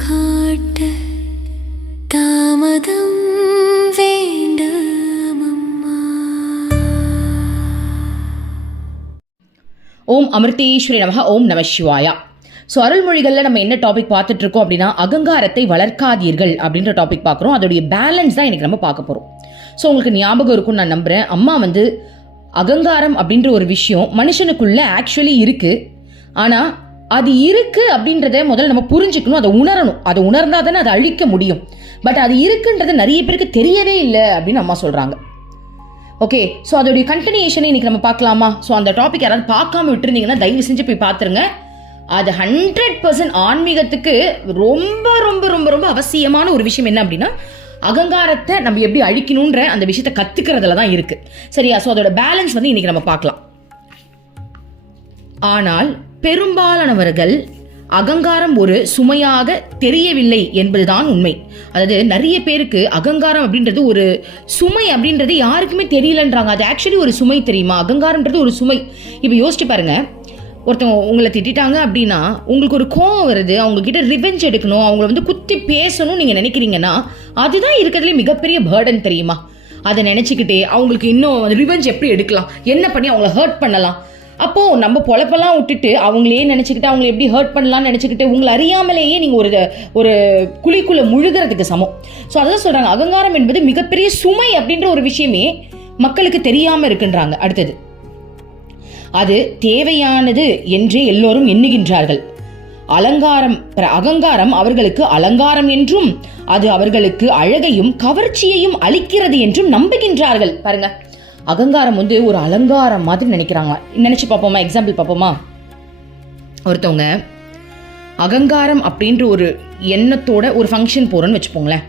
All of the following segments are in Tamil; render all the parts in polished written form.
காட்ட தாமதம் வேண்டாமம்மா. ஓம் அமிர்தேஸ்வரி நமக. ஓம் நம சிவாயா. ஸோ அருள்மொழிகளில் நம்ம என்ன டாபிக் பார்த்துட்டு இருக்கோம் அப்படின்னா, அகங்காரத்தை வளர்க்காதீர்கள் அப்படின்ற டாபிக் பார்க்குறோம். அதோடைய பேலன்ஸ் தான் இன்னைக்கு நம்ம பார்க்க போகிறோம். ஸோ உங்களுக்கு ஞாபகம் இருக்கும்னு நான் நம்புகிறேன். அம்மா அகங்காரம் அப்படின்ற ஒரு விஷயம் மனுஷனுக்குள்ள ஆக்சுவலி இருக்குது. ஆனால் அது இருக்குது அப்படின்றத முதல்ல நம்ம புரிஞ்சுக்கணும், அதை உணரணும். அதை உணர்ந்தா தானே அதை அழிக்க முடியும். பட் அது இருக்குன்றது நிறைய பேருக்கு தெரியவே இல்லை அப்படின்னு அம்மா சொல்கிறாங்க. ஓகே, ஸோ அதோடைய கண்டினியூஷனை இன்னைக்கு நம்ம பார்க்கலாமா? ஸோ அந்த டாபிக் யாராவது பார்க்காம விட்டுருந்தீங்கன்னா தயவு செஞ்சு போய் பார்த்துருங்க. அது 100% ஆன்மீகத்துக்கு ரொம்ப ரொம்ப ரொம்ப ரொம்ப அவசியமான ஒரு விஷயம். என்ன அப்படின்னா, அகங்காரத்தை நம்ம எப்படி அழிக்கணுன்ற அந்த விஷயத்தை கத்துக்கிறதுல தான் இருக்கு. சரியா? ஸோ அதோட பேலன்ஸ் இன்னைக்கு நம்ம பார்க்கலாம். ஆனால் பெரும்பாலானவர்கள் அகங்காரம் ஒரு சுமையாக தெரியவில்லை என்பதுதான் உண்மை. அதாவது நிறைய பேருக்கு அகங்காரம் அப்படின்றது ஒரு சுமை அப்படின்றது யாருக்குமே தெரியலன்றாங்க. அது ஆக்சுவலி ஒரு சுமை, தெரியுமா? அகங்காரம்ன்றது ஒரு சுமை. இப்போ யோசிச்சு பாருங்க, ஒருத்தவங்க உங்களை திட்டாங்க அப்படின்னா உங்களுக்கு ஒரு கோவம் வருது, அவங்க கிட்ட ரிவெஞ்ச் எடுக்கணும், அவங்கள குத்தி பேசணும்னு நீங்க நினைக்கிறீங்கன்னா அதுதான் இருக்கிறதுலே மிகப்பெரிய பேர்டன், தெரியுமா? அதை நினைச்சுக்கிட்டே அவங்களுக்கு இன்னும் ரிவெஞ்ச் எப்படி எடுக்கலாம், என்ன பண்ணி அவங்கள ஹர்ட் பண்ணலாம். அப்போ நம்ம பொழப்பெல்லாம் விட்டுட்டு அவங்களே நினைச்சுக்கிட்டு அவங்களை எப்படி ஹர்ட் பண்ணலாம்னு நினைச்சுக்கிட்டு உங்களை அறியாமலேயே நீங்க ஒரு குழிக்குள்ள முழுகிறதுக்கு சமம். ஸோ அதான் சொல்றாங்க, அகங்காரம் என்பது மிகப்பெரிய சுமை அப்படின்ற ஒரு விஷயமே மக்களுக்கு தெரியாம இருக்குன்றாங்க. அடுத்தது, அது தேவையானது என்றே எல்லோரும் எண்ணுகின்றார்கள். அகங்காரம் அவர்களுக்கு அலங்காரம் என்றும் அது அவர்களுக்கு அழகையும் கவர்ச்சியையும் அளிக்கிறது என்றும் நம்புகின்றார்கள். பாருங்க, அகங்காரம் ஒரு அலங்காரம் மாதிரி நினைக்கிறாங்க. நினைச்சு பார்ப்போமா? எக்ஸாம்பிள் பார்ப்போமா? ஒருத்தவங்க அகங்காரம் அப்படின்ற ஒரு எண்ணத்தோட ஒரு ஃபங்க்ஷன் போறோன்னு வச்சுப்போங்களேன்.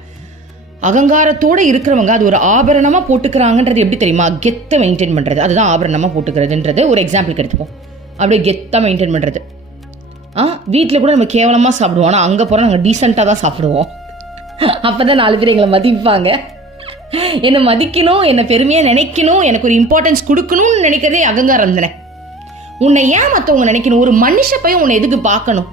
அகங்காரத்தோட இருக்கிறவங்க அது ஒரு ஆபரணமா போட்டுக்கிறாங்கன்றது எப்படி தெரியுமா? கெத்த மெயின்டைன் பண்றது, அதுதான் ஆபரணமா போட்டுக்கிறதுன்றது ஒரு எக்ஸாம்பிளுக்கு எடுத்துப்போம். அப்படியே கெத்தா மெயின்டைன் பண்றது. வீட்டில் கூட நம்ம கேவலமா சாப்பிடுவோம், ஆனால் அங்கே போனால் நாங்கள் டீசெண்டாக தான் சாப்பிடுவோம். அப்பதான் 4 பேர் எங்களை மதிப்பாங்க. என்னை மதிக்கணும், என்னை பெருமையாக நினைக்கணும், எனக்கு ஒரு இம்பார்ட்டன்ஸ் கொடுக்கணும்னு நினைக்கிறதே அகங்காரம் தானே. உன்னை ஏன் மற்றவங்க நினைக்கணும்? ஒரு மனுஷ பையன் உன்னை எதுக்கு பார்க்கணும்?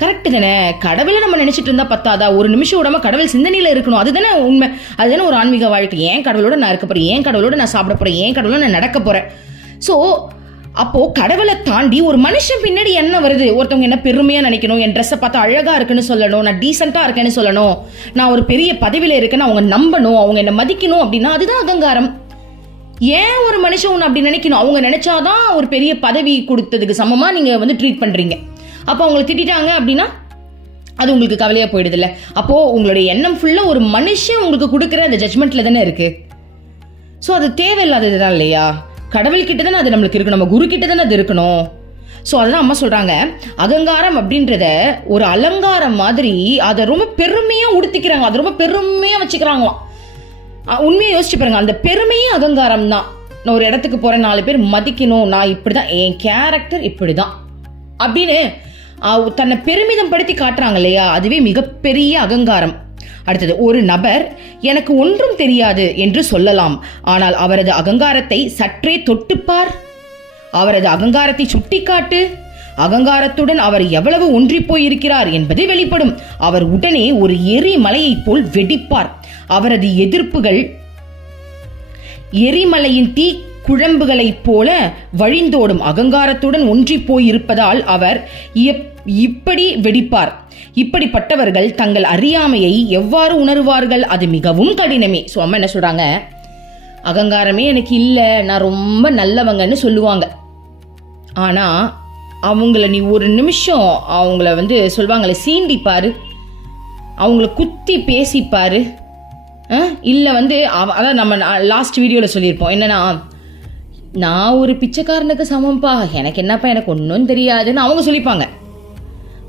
கரெக்டு தானே? கடவுளை நம்ம நினைச்சிட்டு இருந்தா பத்தாதா? ஒரு நிமிஷம் விடாம கடவுள் சிந்தனையில இருக்கணும். அதுதானே உண்மை, அதுதானே ஒரு ஆன்மீக வாழ்க்கை. ஏன் கடவுளோட நான் இருக்க போறேன், ஏன் கடவுளோட நான் சாப்பிட போறேன், ஏன் கடவுளோட நான் நடக்க போறேன். ஸோ அப்போ கடவுளை தாண்டி ஒரு மனுஷன் பின்னாடி என்ன வருது? ஒருத்தவங்க என்ன பெருமையா நினைக்கணும், என் ட்ரெஸ்ஸை பார்த்தா அழகா இருக்குன்னு சொல்லணும், நான் டீசெண்டா இருக்கேன்னு சொல்லணும், நான் ஒரு பெரிய பதவியில இருக்கேன்னு அவங்க நம்பணும், அவங்க என்ன மதிக்கணும் அப்படின்னா அதுதான் அகங்காரம். ஏன் ஒரு மனுஷன் ஒன்று அப்படி நினைக்கணும்? அவங்க நினைச்சாதான் ஒரு பெரிய பதவி கொடுத்ததுக்கு சமமா நீங்க ட்ரீட் பண்றீங்க. அப்போ அவங்களை திட்டாங்க அப்படின்னா அது உங்களுக்கு கவலையா போயிடுது இல்லை? அப்போ உங்களுடைய எண்ணம் ஃபுல்லா ஒரு மனுஷன் உங்களுக்கு கொடுக்குற அந்த ஜட்மெண்ட்ல தானே இருக்கு. ஸோ அது தேவையில்லாததுதான் இல்லையா? கடவுள் கிட்ட தானே அது நம்மளுக்கு இருக்கணும், நம்ம குரு கிட்ட தானே அது இருக்கணும். ஸோ அதுதான் அம்மா சொல்றாங்க, அகங்காரம் அப்படின்றத ஒரு அலங்காரம் மாதிரி அதை ரொம்ப பெருமையா உடுத்திக்கிறாங்க, அதை ரொம்ப பெருமையா வச்சுக்கிறாங்களாம். உண்மையை யோசிச்சு பாருங்க, அந்த பெருமையே அகங்காரம் தான். நான் ஒரு இடத்துக்கு போறேன், 4 பேர் மதிக்கணும், நான் இப்படிதான், என் கேரக்டர் இப்படிதான் அப்படின்னு தன்னை பெருமிதம் படுத்தி காட்டுறாங்க இல்லையா? அதுவே மிகப்பெரிய அகங்காரம். அடுத்தது, ஒரு நபர் எனக்கு ஒன்றும் தெரியாது என்று சொல்லலாம், ஆனால் அவரது அகங்காரத்தை சற்றே தொட்டுப்பார், அவரது அகங்காரத்தை சுட்டிக்காட்டு, அகங்காரத்துடன் அவர் எவ்வளவு ஒன்றி போயிருக்கிறார் என்பது வெளிப்படும். அவர் உடனே ஒரு எரிமலையை போல் வெடிப்பார். அவரது எதிர்ப்புகள் எரிமலையின் தீ குழம்புகளைப் போல வழிந்தோடும். அகங்காரத்துடன் ஒன்றி போயிருப்பதால் அவர் இப்படி வெடிப்பார். இப்படிப்பட்டவர்கள் தங்கள் அறியாமையை எவ்வாறு உணருவார்கள்? அது மிகவும் கடினமே. ஸோ அம்மா என்ன சொல்றாங்க, அகங்காரமே எனக்கு இல்லை, நான் ரொம்ப நல்லவங்கன்னு சொல்லுவாங்க. ஆனா அவங்கள நீ ஒரு நிமிஷம் அவங்கள சொல்லுவாங்களே சீண்டிப்பாரு, அவங்கள குத்தி பேசிப்பாரு. இல்லை அதான் நம்ம லாஸ்ட் வீடியோவில் சொல்லியிருப்போம் என்னன்னா, நான் ஒரு பிச்சைக்காரனுக்கு சமம்பா, எனக்கு என்னப்பா, எனக்கு ஒன்றும் தெரியாதுன்னு அவங்க சொல்லிப்பாங்க.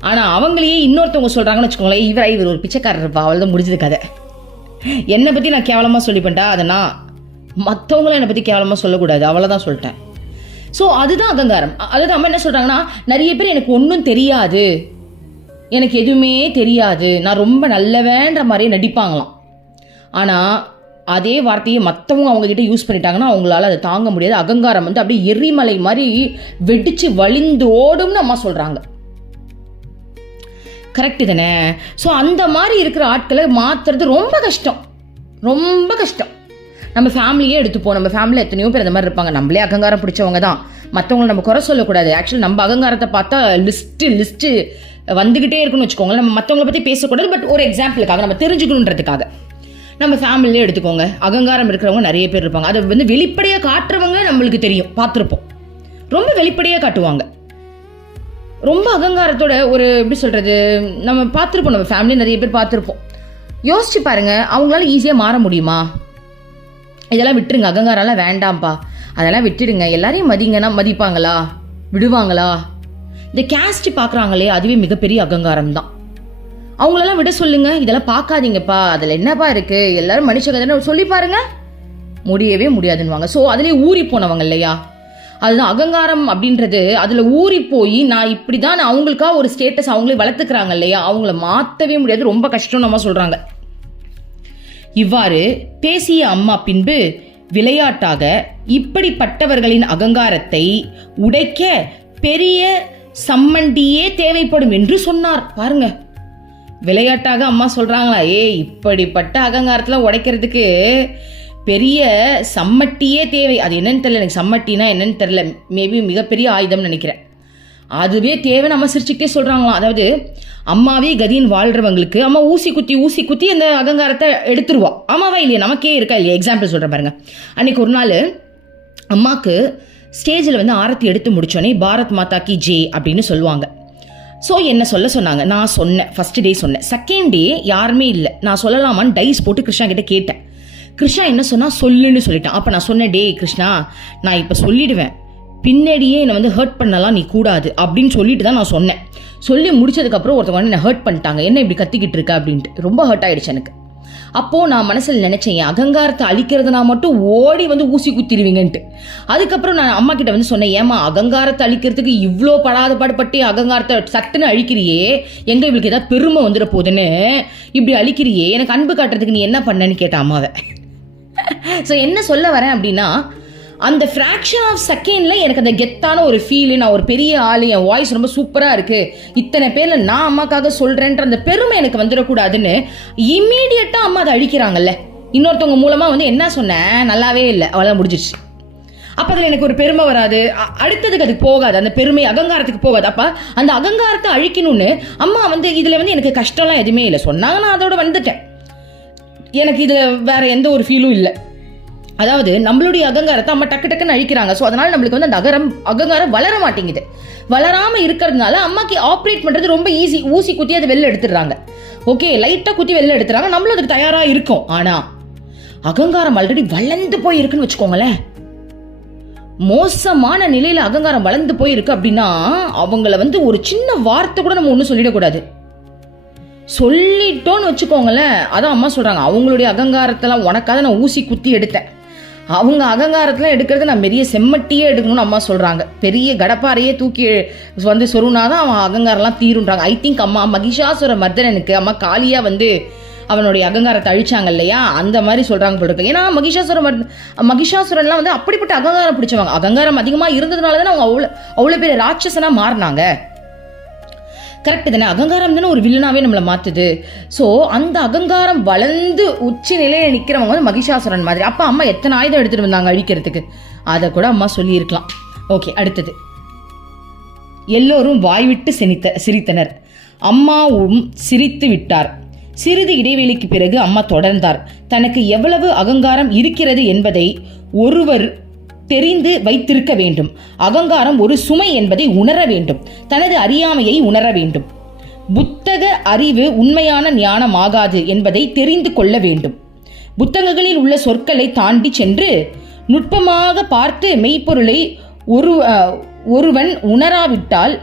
ஆனால் அவங்களையே இன்னொருத்தவங்க சொல்கிறாங்கன்னு வச்சுக்கோங்களேன், இவர் ஒரு பிச்சைக்காரர்ப்பா, அவ்வளோதான் முடிஞ்சது கதை. என்னை பற்றி நான் கேவலமாக சொல்லிப்பேன்டா, அதை நான் மற்றவங்களும் என்னை பற்றி கேவலமாக சொல்லக்கூடாது, அவ்வளோதான் சொல்லிட்டேன். ஸோ அதுதான் அகங்காரம். அதாவது அம்மா என்ன சொல்கிறாங்கன்னா, நிறைய பேர் எனக்கு ஒன்றும் தெரியாது, எனக்கு எதுவுமே தெரியாது, நான் ரொம்ப நல்லவேன்ற மாதிரியே நடிப்பாங்களாம். ஆனால் அதே வார்த்தையை மற்றவங்க அவங்ககிட்ட யூஸ் பண்ணிட்டாங்கன்னா அவங்களால அதை தாங்க முடியாது. அகங்காரம் அப்படியே எரிமலை மாதிரி வெடிச்சு வழிந்து ஓடும்னு அம்மா சொல்கிறாங்க. கரெக்டு தானே? ஸோ அந்த மாதிரி இருக்கிற ஆட்களை மாற்றுறது ரொம்ப கஷ்டம், ரொம்ப கஷ்டம். நம்ம ஃபேமிலியே எடுத்துப்போம். நம்ம ஃபேமிலியில் எத்தனையோ பேர் அந்த மாதிரி இருப்பாங்க. நம்மளே அகங்காரம் பிடிச்சவங்க தான். மற்றவங்களை நம்ம குறை சொல்லக்கூடாது. ஆக்சுவலி நம்ம அகங்காரத்தை பார்த்தா லிஸ்ட்டு வந்துக்கிட்டே இருக்குன்னு வச்சுக்கோங்களேன். நம்ம மற்றவங்களை பற்றி பேசக்கூடாது. பட் ஒரு எக்ஸாம்பிளுக்காக நம்ம தெரிஞ்சுக்கணுன்றதுக்காக நம்ம ஃபேமிலியே எடுத்துக்கோங்க. அகங்காரம் இருக்கிறவங்க நிறைய பேர் இருப்பாங்க. அதை வந்து வெளிப்படையாக காட்டுறவங்க நம்மளுக்கு தெரியும், பார்த்துருப்போம். ரொம்ப வெளிப்படையாக காட்டுவாங்க. ரொம்ப அகங்காரத்தோட ஒரு எப்படி சொல்கிறது, நம்ம பார்த்துருப்போம். நம்ம ஃபேமிலி நிறைய பேர் பார்த்துருப்போம். யோசிச்சு பாருங்க, அவங்களால ஈஸியாக மாற முடியுமா? இதெல்லாம் விட்டுருங்க, அகங்காரம்லாம் வேண்டாம்ப்பா, அதெல்லாம் விட்டுடுங்க. எல்லாரையும் மதிங்கன்னா மதிப்பாங்களா? விடுவாங்களா? இந்த கேஸ்ட் பார்க்குறாங்களே, அதுவே மிகப்பெரிய அகங்காரம் தான். அவங்களெல்லாம் விட சொல்லுங்க. இதெல்லாம் பார்க்காதீங்கப்பா, அதில் என்னப்பா இருக்குது, எல்லாரும் மனுஷங்க தானே சொல்லி பாருங்க, முடியவே முடியாதுன்னுவாங்க. ஸோ அதுலேயே ஊறி போனவங்க இல்லையா? அதுதான் அகங்காரம் அப்படின்றது. அதில் ஊறி போய் நான் இப்படி தான் அவங்களுக்காக ஒரு ஸ்டேட்டஸ் அவங்களே வளர்த்துக்கிறாங்க இல்லையா? அவங்கள மாற்றவே முடியாது, ரொம்ப கஷ்டம் நம்ம சொல்கிறாங்க. இவ்வாறு பேசிய அம்மா பின்பு விளையாட்டாக இப்படிப்பட்டவர்களின் அகங்காரத்தை உடைக்க பெரிய சம்மண்டியே தேவைப்படும் என்று சொன்னார். பாருங்க, விளையாட்டாக அம்மா சொல்றாங்களா, இப்படிப்பட்ட அகங்காரத்தில் உடைக்கிறதுக்கு பெரிய சம்மட்டியே தேவை. அது என்னன்னு தெரியல, எனக்கு சம்மட்டினா என்னன்னு தெரியல, மேபி மிகப்பெரிய ஆயுதம்னு நினைக்கிறேன். அதுவே தேவை நம்ம சிரிச்சுக்கிட்டே சொல்கிறாங்களாம். அதாவது அம்மாவே கதின்னு வாழ்கிறவங்களுக்கு அம்மா ஊசி குத்தி அந்த அகங்காரத்தை எடுத்துருவா. அம்மாவா இல்லையா? நமக்கே இருக்கா இல்லையா? எக்ஸாம்பிள் சொல்கிறேன் பாருங்க. அன்னைக்கு ஒரு நாள் அம்மாவுக்கு ஸ்டேஜில் வந்து ஆரத்தி எடுத்து முடிச்சோடனே பாரத் மாதா கி ஜே அப்படின்னு சொல்லுவாங்க. ஸோ என்ன சொன்னாங்க. நான் சொன்னேன், ஃபர்ஸ்ட் டே சொன்னேன். செகண்ட் டே யாருமே இல்லை. நான் சொல்லலாமான்னு டைஸ் போட்டு கிருஷ்ணா கிட்ட கேட்டேன். கிருஷ்ணா என்ன சொன்னால் சொல்லுன்னு சொல்லிட்டான். அப்போ நான் சொன்னேன், டே கிருஷ்ணா, நான் இப்போ சொல்லிடுவேன், பின்னாடியே என்னை வந்து ஹர்ட் பண்ணலாம் நீ கூடாது அப்படின்னு சொல்லிட்டு தான் நான் சொன்னேன். சொல்லி முடிச்சதுக்கப்புறம் ஒருத்தவங்க வந்து என்னை ஹர்ட் பண்ணிட்டாங்க, என்ன இப்படி கத்திக்கிட்டு இருக்க அப்படின்ட்டு. ரொம்ப ஹர்ட் ஆகிடுச்சு எனக்கு. அப்போது நான் மனசில் நினச்சேன், என் அகங்காரத்தை அழிக்கிறதுனா மட்டும் ஓடி வந்து ஊசி குத்திடுவீங்கன்ட்டு. அதுக்கப்புறம் நான் அம்மா கிட்ட வந்து சொன்னேன், ஏமா அகங்காரத்தை அழிக்கிறதுக்கு இவ்வளோ படாத பாடுபட்டு அகங்காரத்தை சட்டுன்னு அழிக்கிறியே, எங்கே இவளுக்கு ஏதாவது பெருமை வந்துட போகுதுன்னு இப்படி அழிக்கிறியே, எனக்கு அன்பு காட்டுறதுக்கு நீ என்ன பண்ணேன்னு கேட்டேன் அம்மாவை. ஸோ என்ன சொல்ல வரேன் அப்படின்னா, அந்த ஃப்ராக்ஷன் ஆஃப் செகண்டில் எனக்கு அந்த கெத்தான ஒரு ஃபீலு, நான் ஒரு பெரிய ஆள், என் வாய்ஸ் ரொம்ப சூப்பராக இருக்குது, இத்தனை பேரில் நான் அம்மாக்காக சொல்கிறேன்ற அந்த பெருமை எனக்கு வந்துடக்கூடாதுன்னு இம்மீடியட்டாக அம்மா அதை அழிக்கிறாங்கல்ல. இன்னொருத்தவங்க மூலமாக வந்து என்ன சொன்னேன், நல்லாவே இல்லை, அவ்வளோ முடிஞ்சிடுச்சு. அப்போ அதில் எனக்கு ஒரு பெருமை வராது, அடுத்ததுக்கு அதுக்கு போகாது, அந்த பெருமை அகங்காரத்துக்கு போகாது. அப்போ அந்த அகங்காரத்தை அழிக்கணும்னு அம்மா வந்து இதில் வந்து எனக்கு கஷ்டம்லாம் எதுவுமே இல்லை சொன்னாங்க. நான் அதோட வந்துட்டேன். எனக்கு இதில் வேற எந்த ஒரு ஃபீலும் இல்லை. அதாவது நம்மளுடைய அகங்காரத்தை அம்மா டக்குன்னு அழிக்கிறாங்க. ஸோ அதனால நம்மளுக்கு வந்து அந்த அகங்காரம் வளர மாட்டேங்குது. வளராமல் இருக்கிறதுனால அம்மாக்கு ஆப்ரேட் பண்ணுறது ரொம்ப ஈஸி. ஊசி குத்தி அதை வெளில எடுத்துடுறாங்க. ஓகே, லைட்டாக குத்தி வெளில எடுத்துறாங்க, நம்மளும் அதுக்கு தயாராக இருக்கும். ஆனால் அகங்காரம் ஆல்ரெடி வளர்ந்து போய் இருக்குன்னு வச்சுக்கோங்களேன், மோசமான நிலையில் அகங்காரம் வளர்ந்து போயிருக்கு அப்படின்னா அவங்கள வந்து ஒரு சின்ன வார்த்தை கூட நம்ம ஒன்றும் சொல்லிடக்கூடாது. சொல்லிட்டோன்னு வச்சுக்கோங்களேன், அதான் அம்மா சொல்கிறாங்க, அவங்களுடைய அகங்காரத்தெல்லாம் உனக்காக நான் ஊசி குத்தி எடுத்தேன், அவங்க அகங்காரத்தில் எடுக்கிறது நான் பெரிய செம்மட்டியே எடுக்கணும்னு அம்மா சொல்கிறாங்க. பெரிய கடப்பாறையே தூக்கி வந்து சொருனாதான் அவன் அகங்காரம்லாம் தீருன்றாங்க. ஐ திங்க் அம்மா மகிஷாசுர மர்தனனுக்கு அம்மா காளியாக வந்து அவனுடைய அகங்காரத்தை அழிச்சாங்க இல்லையா, அந்த மாதிரி சொல்கிறாங்க போல இருக்கு. ஏன்னா மகிஷாசுரன்லாம் வந்து அப்படிப்பட்ட அகங்காரம் பிடிச்சவங்க. அகங்காரம் அதிகமாக இருந்ததுனால தானே அவங்க அவ்வளோ பெரிய ராட்சசனாக மாறினாங்க. கரெக்டு தானே? அகங்காரம் தானே ஒரு வில்லனாவே நம்மளை மாற்றுது. ஸோ அந்த அகங்காரம் வளர்ந்து உச்சி நிலையில் நிற்கிறவங்க வந்து மகிஷாசுரன் மாதிரி. அப்போ அம்மா எத்தனை ஆயுதம் எடுத்துகிட்டு வந்தாங்க அழிக்கிறதுக்கு, அதை கூட அம்மா சொல்லியிருக்கலாம். ஓகே, அடுத்தது. எல்லோரும் வாய்விட்டு சிரித்தனர். அம்மாவும் சிரித்து விட்டார். சிறிது இடைவெளிக்கு பிறகு அம்மா தொடர்ந்தார். தனக்கு எவ்வளவு அகங்காரம் இருக்கிறது என்பதை ஒருவர் தெரிந்து வைத்திருக்க வேண்டும். அகங்காரம் ஒரு சுமை என்பதை உணர வேண்டும். தனது அறியாமையை உணர வேண்டும். புத்தக அறிவு உண்மையான ஞானமாகாது என்பதை தெரிந்து கொள்ள வேண்டும். புத்தகங்களில் உள்ள சொற்களை தாண்டி சென்று நுட்பமாக பார்த்து மெய்ப்பொருளை ஒருவன் உணராவிட்டால்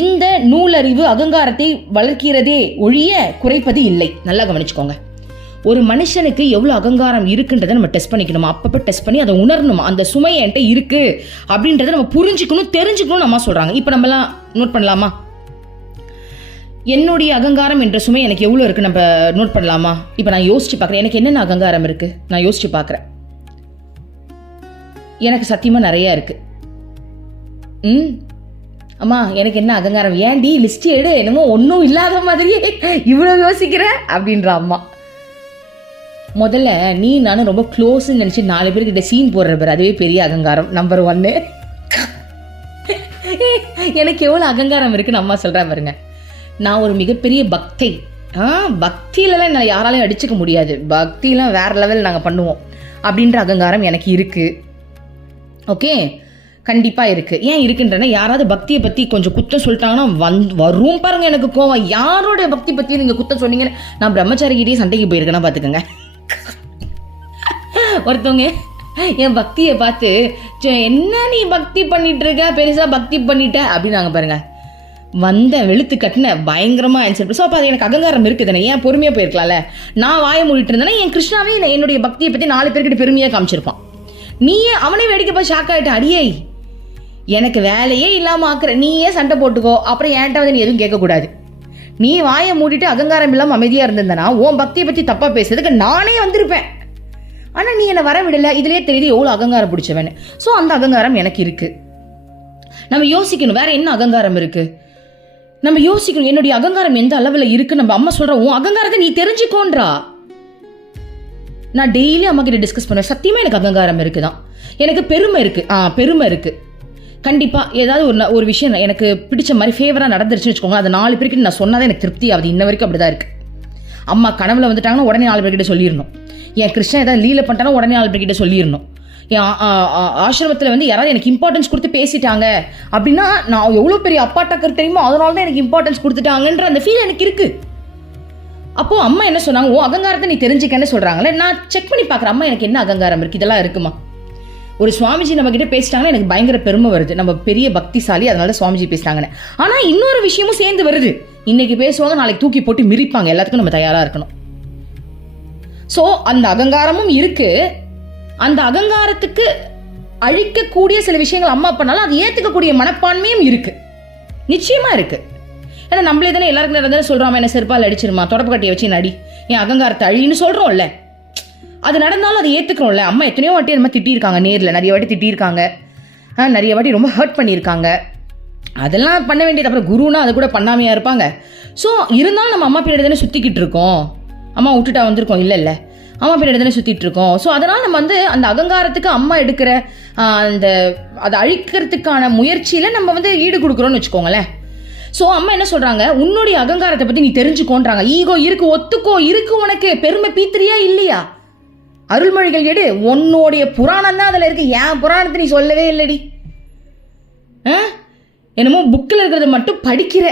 இந்த நூலறிவு அகங்காரத்தை வளர்க்கிறதே ஒழிய குறைப்பது இல்லை. நல்லா கவனிச்சுக்கோங்க. ஒரு மனுஷனுக்கு எவ்வளோ அகங்காரம் இருக்குன்றதை நம்ம டெஸ்ட் பண்ணிக்கணும். அப்பப்போ டெஸ்ட் பண்ணி அதை உணரணுமா, அந்த சுமை என்கிட்ட இருக்கு அப்படின்றத நம்ம புரிஞ்சுக்கணும், தெரிஞ்சுக்கணும்னு அம்மா சொல்றாங்க. இப்போ நம்மலாம் நோட் பண்ணலாமா? என்னுடைய அகங்காரம் என்ற சுமை எனக்கு எவ்வளோ இருக்கு நம்ம நோட் பண்ணலாமா? இப்போ நான் யோசிச்சு பார்க்குறேன், எனக்கு என்னென்ன அகங்காரம் இருக்கு நான் யோசிச்சு பார்க்குறேன். எனக்கு சத்தியமாக நிறையா இருக்கு. அம்மா எனக்கு என்ன அகங்காரம், ஏன்டி லிஸ்ட் எடு, என்னமோ ஒன்றும் இல்லாத மாதிரியே இவ்வளோ யோசிக்கிற அப்படின்ற அம்மா. முதல்ல நீ நானும் ரொம்ப க்ளோஸ்ன்னு நினச்சி 4 பேர்கிட்ட சீன் போடுற பேர், அதுவே பெரிய அகங்காரம். நம்பர் 1. எனக்கு எவ்வளோ அகங்காரம் இருக்குன்னு அம்மா சொல்கிறா பாருங்க. நான் ஒரு மிகப்பெரிய பக்தை. பக்தியிலலாம் நான் யாராலையும் அடிச்சுக்க முடியாது, பக்தியெலாம் வேறு லெவல் நாங்கள் பண்ணுவோம் அப்படின்ற அகங்காரம் எனக்கு இருக்குது. ஓகே, கண்டிப்பாக இருக்குது. ஏன் இருக்குன்றனா, யாராவது பக்தியை பற்றி கொஞ்சம் குத்தம் சொல்லிட்டாங்கன்னா வரும் பாருங்க எனக்கு கோவம். யாரோட பக்தி பற்றி நீங்கள் குத்தம் சொன்னீங்கன்னு நான் பிரம்மச்சாரிக்கிட்டே சண்டைக்கு போயிருக்கேன்னா பார்த்துக்கோங்க. ஒருத்தவங்க என் பக்தியை பார்த்து, என்ன நீ பக்தி பண்ணிட்டு இருக்க, பெருசாக பக்தி பண்ணிட்ட அப்படின்னாங்க பாருங்க. வெளுத்து கட்டின பயங்கரமாக ஆன்சர். ஸோ அப்போ அது எனக்கு அகங்காரம் இருக்குதுண்ணே. ஏன் பொறுமையாக போயிருக்கலாம்ல. நான் வாயை மூடிட்டு இருந்தேன்னா என் கிருஷ்ணாவே என்னுடைய பக்தியை பற்றி 4 பேர்கிட்ட பெருமையாக காமிச்சிருப்பான். நீயே அவனே வேடிக்கை போய் ஷாக் ஆகிட்ட. அடியே, எனக்கு வேலையே இல்லாமல் ஆக்குற, நீயே சண்டை போட்டுக்கோ, அப்புறம் என்கிட்ட வந்து நீ எதுவும் கேட்கக்கூடாது. நீ வாயை மூடிட்டு அகங்காரம் இல்லாமல் அமைதியாக இருந்திருந்தனா உன் பக்தியை பற்றி தப்பாக பேசுறதுக்கு நானே வந்திருப்பேன். ஆனால் நீ என்னை வர விடலை. இதுலேயே தெரியுது எவ்வளோ அகங்காரம் பிடிச்சவன்னு. ஸோ அந்த அகங்காரம் எனக்கு இருக்குது. நம்ம யோசிக்கணும், வேற என்ன அகங்காரம் இருக்குது நம்ம யோசிக்கணும். என்னுடைய அகங்காரம் எந்த அளவில் இருக்குது. நம்ம அம்மா சொல்கிறோம், உன் அகங்காரத்தை நீ தெரிஞ்சுக்கோன்றா. நான் டெய்லி அம்மா கிட்ட டிஸ்கஸ் பண்ணுவேன். சத்தியமாக எனக்கு அகங்காரம் இருக்குதான். எனக்கு பெருமை இருக்குது. பெருமை இருக்குது கண்டிப்பாக. ஏதாவது ஒரு விஷயம் எனக்கு பிடிச்ச மாதிரி ஃபேவராக நடந்துருச்சுன்னு வச்சுக்கோங்க, அதை 4 பேர்கிட்ட நான் சொன்னாதான் எனக்கு திருப்தி ஆகுது. இன்ன வரைக்கும் அப்படி தான் இருக்குது. அம்மா கனவுல வந்துட்டாங்கன்னா உடனே 4 பேர்கிட்ட சொல்லிடணும். என் கிருஷ்ணன் ஏதாவது லீல பண்ணிட்டானா உடனே 4 பேர்கிட்ட சொல்லிடணும். என் ஆசிரமத்தில் வந்து யாராவது எனக்கு இம்பார்ட்டன்ஸ் கொடுத்து பேசிட்டாங்க அப்படின்னா நான் எவ்வளோ பெரிய அப்பாட்டாக்கர் தெரியுமோ, அதனால தான் எனக்கு இம்பார்ட்டன்ஸ் கொடுத்துட்டாங்கன்ற அந்த ஃபீல் எனக்கு இருக்குது. அப்போது அம்மா என்ன சொன்னாங்க, ஓ அகங்காரத்தை நீ தெரிஞ்சுக்கன்னு சொல்கிறாங்களே. நான் செக் பண்ணி பார்க்குறேன், அம்மா எனக்கு என்ன அகங்காரம் இருக்குது, இதெல்லாம் இருக்குமா. ஒரு சுவாமிஜி நம்ம கிட்ட பேசிட்டாங்கன்னா எனக்கு பயங்கர பெருமை வருது, நம்ம பெரிய பக்திசாலி அதனால சுவாமிஜி பேசிட்டாங்கன்னு. ஆனால் இன்னொரு விஷயமும் சேர்ந்து வருது. இன்னைக்கு பேசுவாங்க, நாளைக்கு தூக்கி போட்டு மிரிப்பாங்க. எல்லாத்துக்கும் நம்ம தயாராக இருக்கணும். ஸோ அந்த அகங்காரமும் இருக்கு. அந்த அகங்காரத்துக்கு அழிக்கக்கூடிய சில விஷயங்கள் அம்மா பண்ணாலும் அது ஏற்றுக்கக்கூடிய மனப்பான்மையும் இருக்கு, நிச்சயமா இருக்கு. ஏன்னா நம்மளே தானே எல்லாருக்கும் நடந்தாலும் சொல்றோம், என்ன செருப்பால் அடிச்சிருமா, தொடப்பு கட்டியை வச்சு நடி, என் அகங்காரத்தை அழின்னு சொல்றோம்ல. அது நடந்தாலும் அதை ஏற்றுக்கிறோம்ல. அம்மா எத்தனையோ வாட்டி நம்ம திட்டியிருக்காங்க, நேரில் நிறைய வாட்டி திட்டியிருக்காங்க, நிறைய வாட்டி ரொம்ப ஹர்ட் பண்ணியிருக்காங்க. அதெல்லாம் பண்ண வேண்டியது. அப்புறம் குருனா அது கூட பண்ணாமையா இருப்பாங்க. ஸோ இருந்தாலும் நம்ம அம்மா பின்னாடி தானே சுற்றிக்கிட்டு இருக்கோம். அம்மா விட்டுட்டா வந்திருக்கோம், இல்லை அம்மா பின்னாடி தானே சுற்றிட்டு இருக்கோம். ஸோ அதனால் நம்ம வந்து அந்த அகங்காரத்துக்கு அம்மா எடுக்கிற அதை அழிக்கிறதுக்கான முயற்சியில் நம்ம வந்து ஈடு கொடுக்குறோன்னு வச்சுக்கோங்களேன். ஸோ அம்மா என்ன சொல்கிறாங்க, உன்னுடைய அகங்காரத்தை பற்றி நீ தெரிஞ்சுக்கோன்றாங்க. ஈகோ இருக்கு, ஒத்துக்கோ, இருக்கு உனக்கு. பெருமை பீத்திரியா இல்லையா? அருள்மொழிகள் எடு, உன்னுடைய புராணம் தான் அதில் இருக்கு. என் புராணத்தை நீ சொல்லவே இல்லடி. என்னமோ புக்கில் இருக்கிறத மட்டும் படிக்கிற,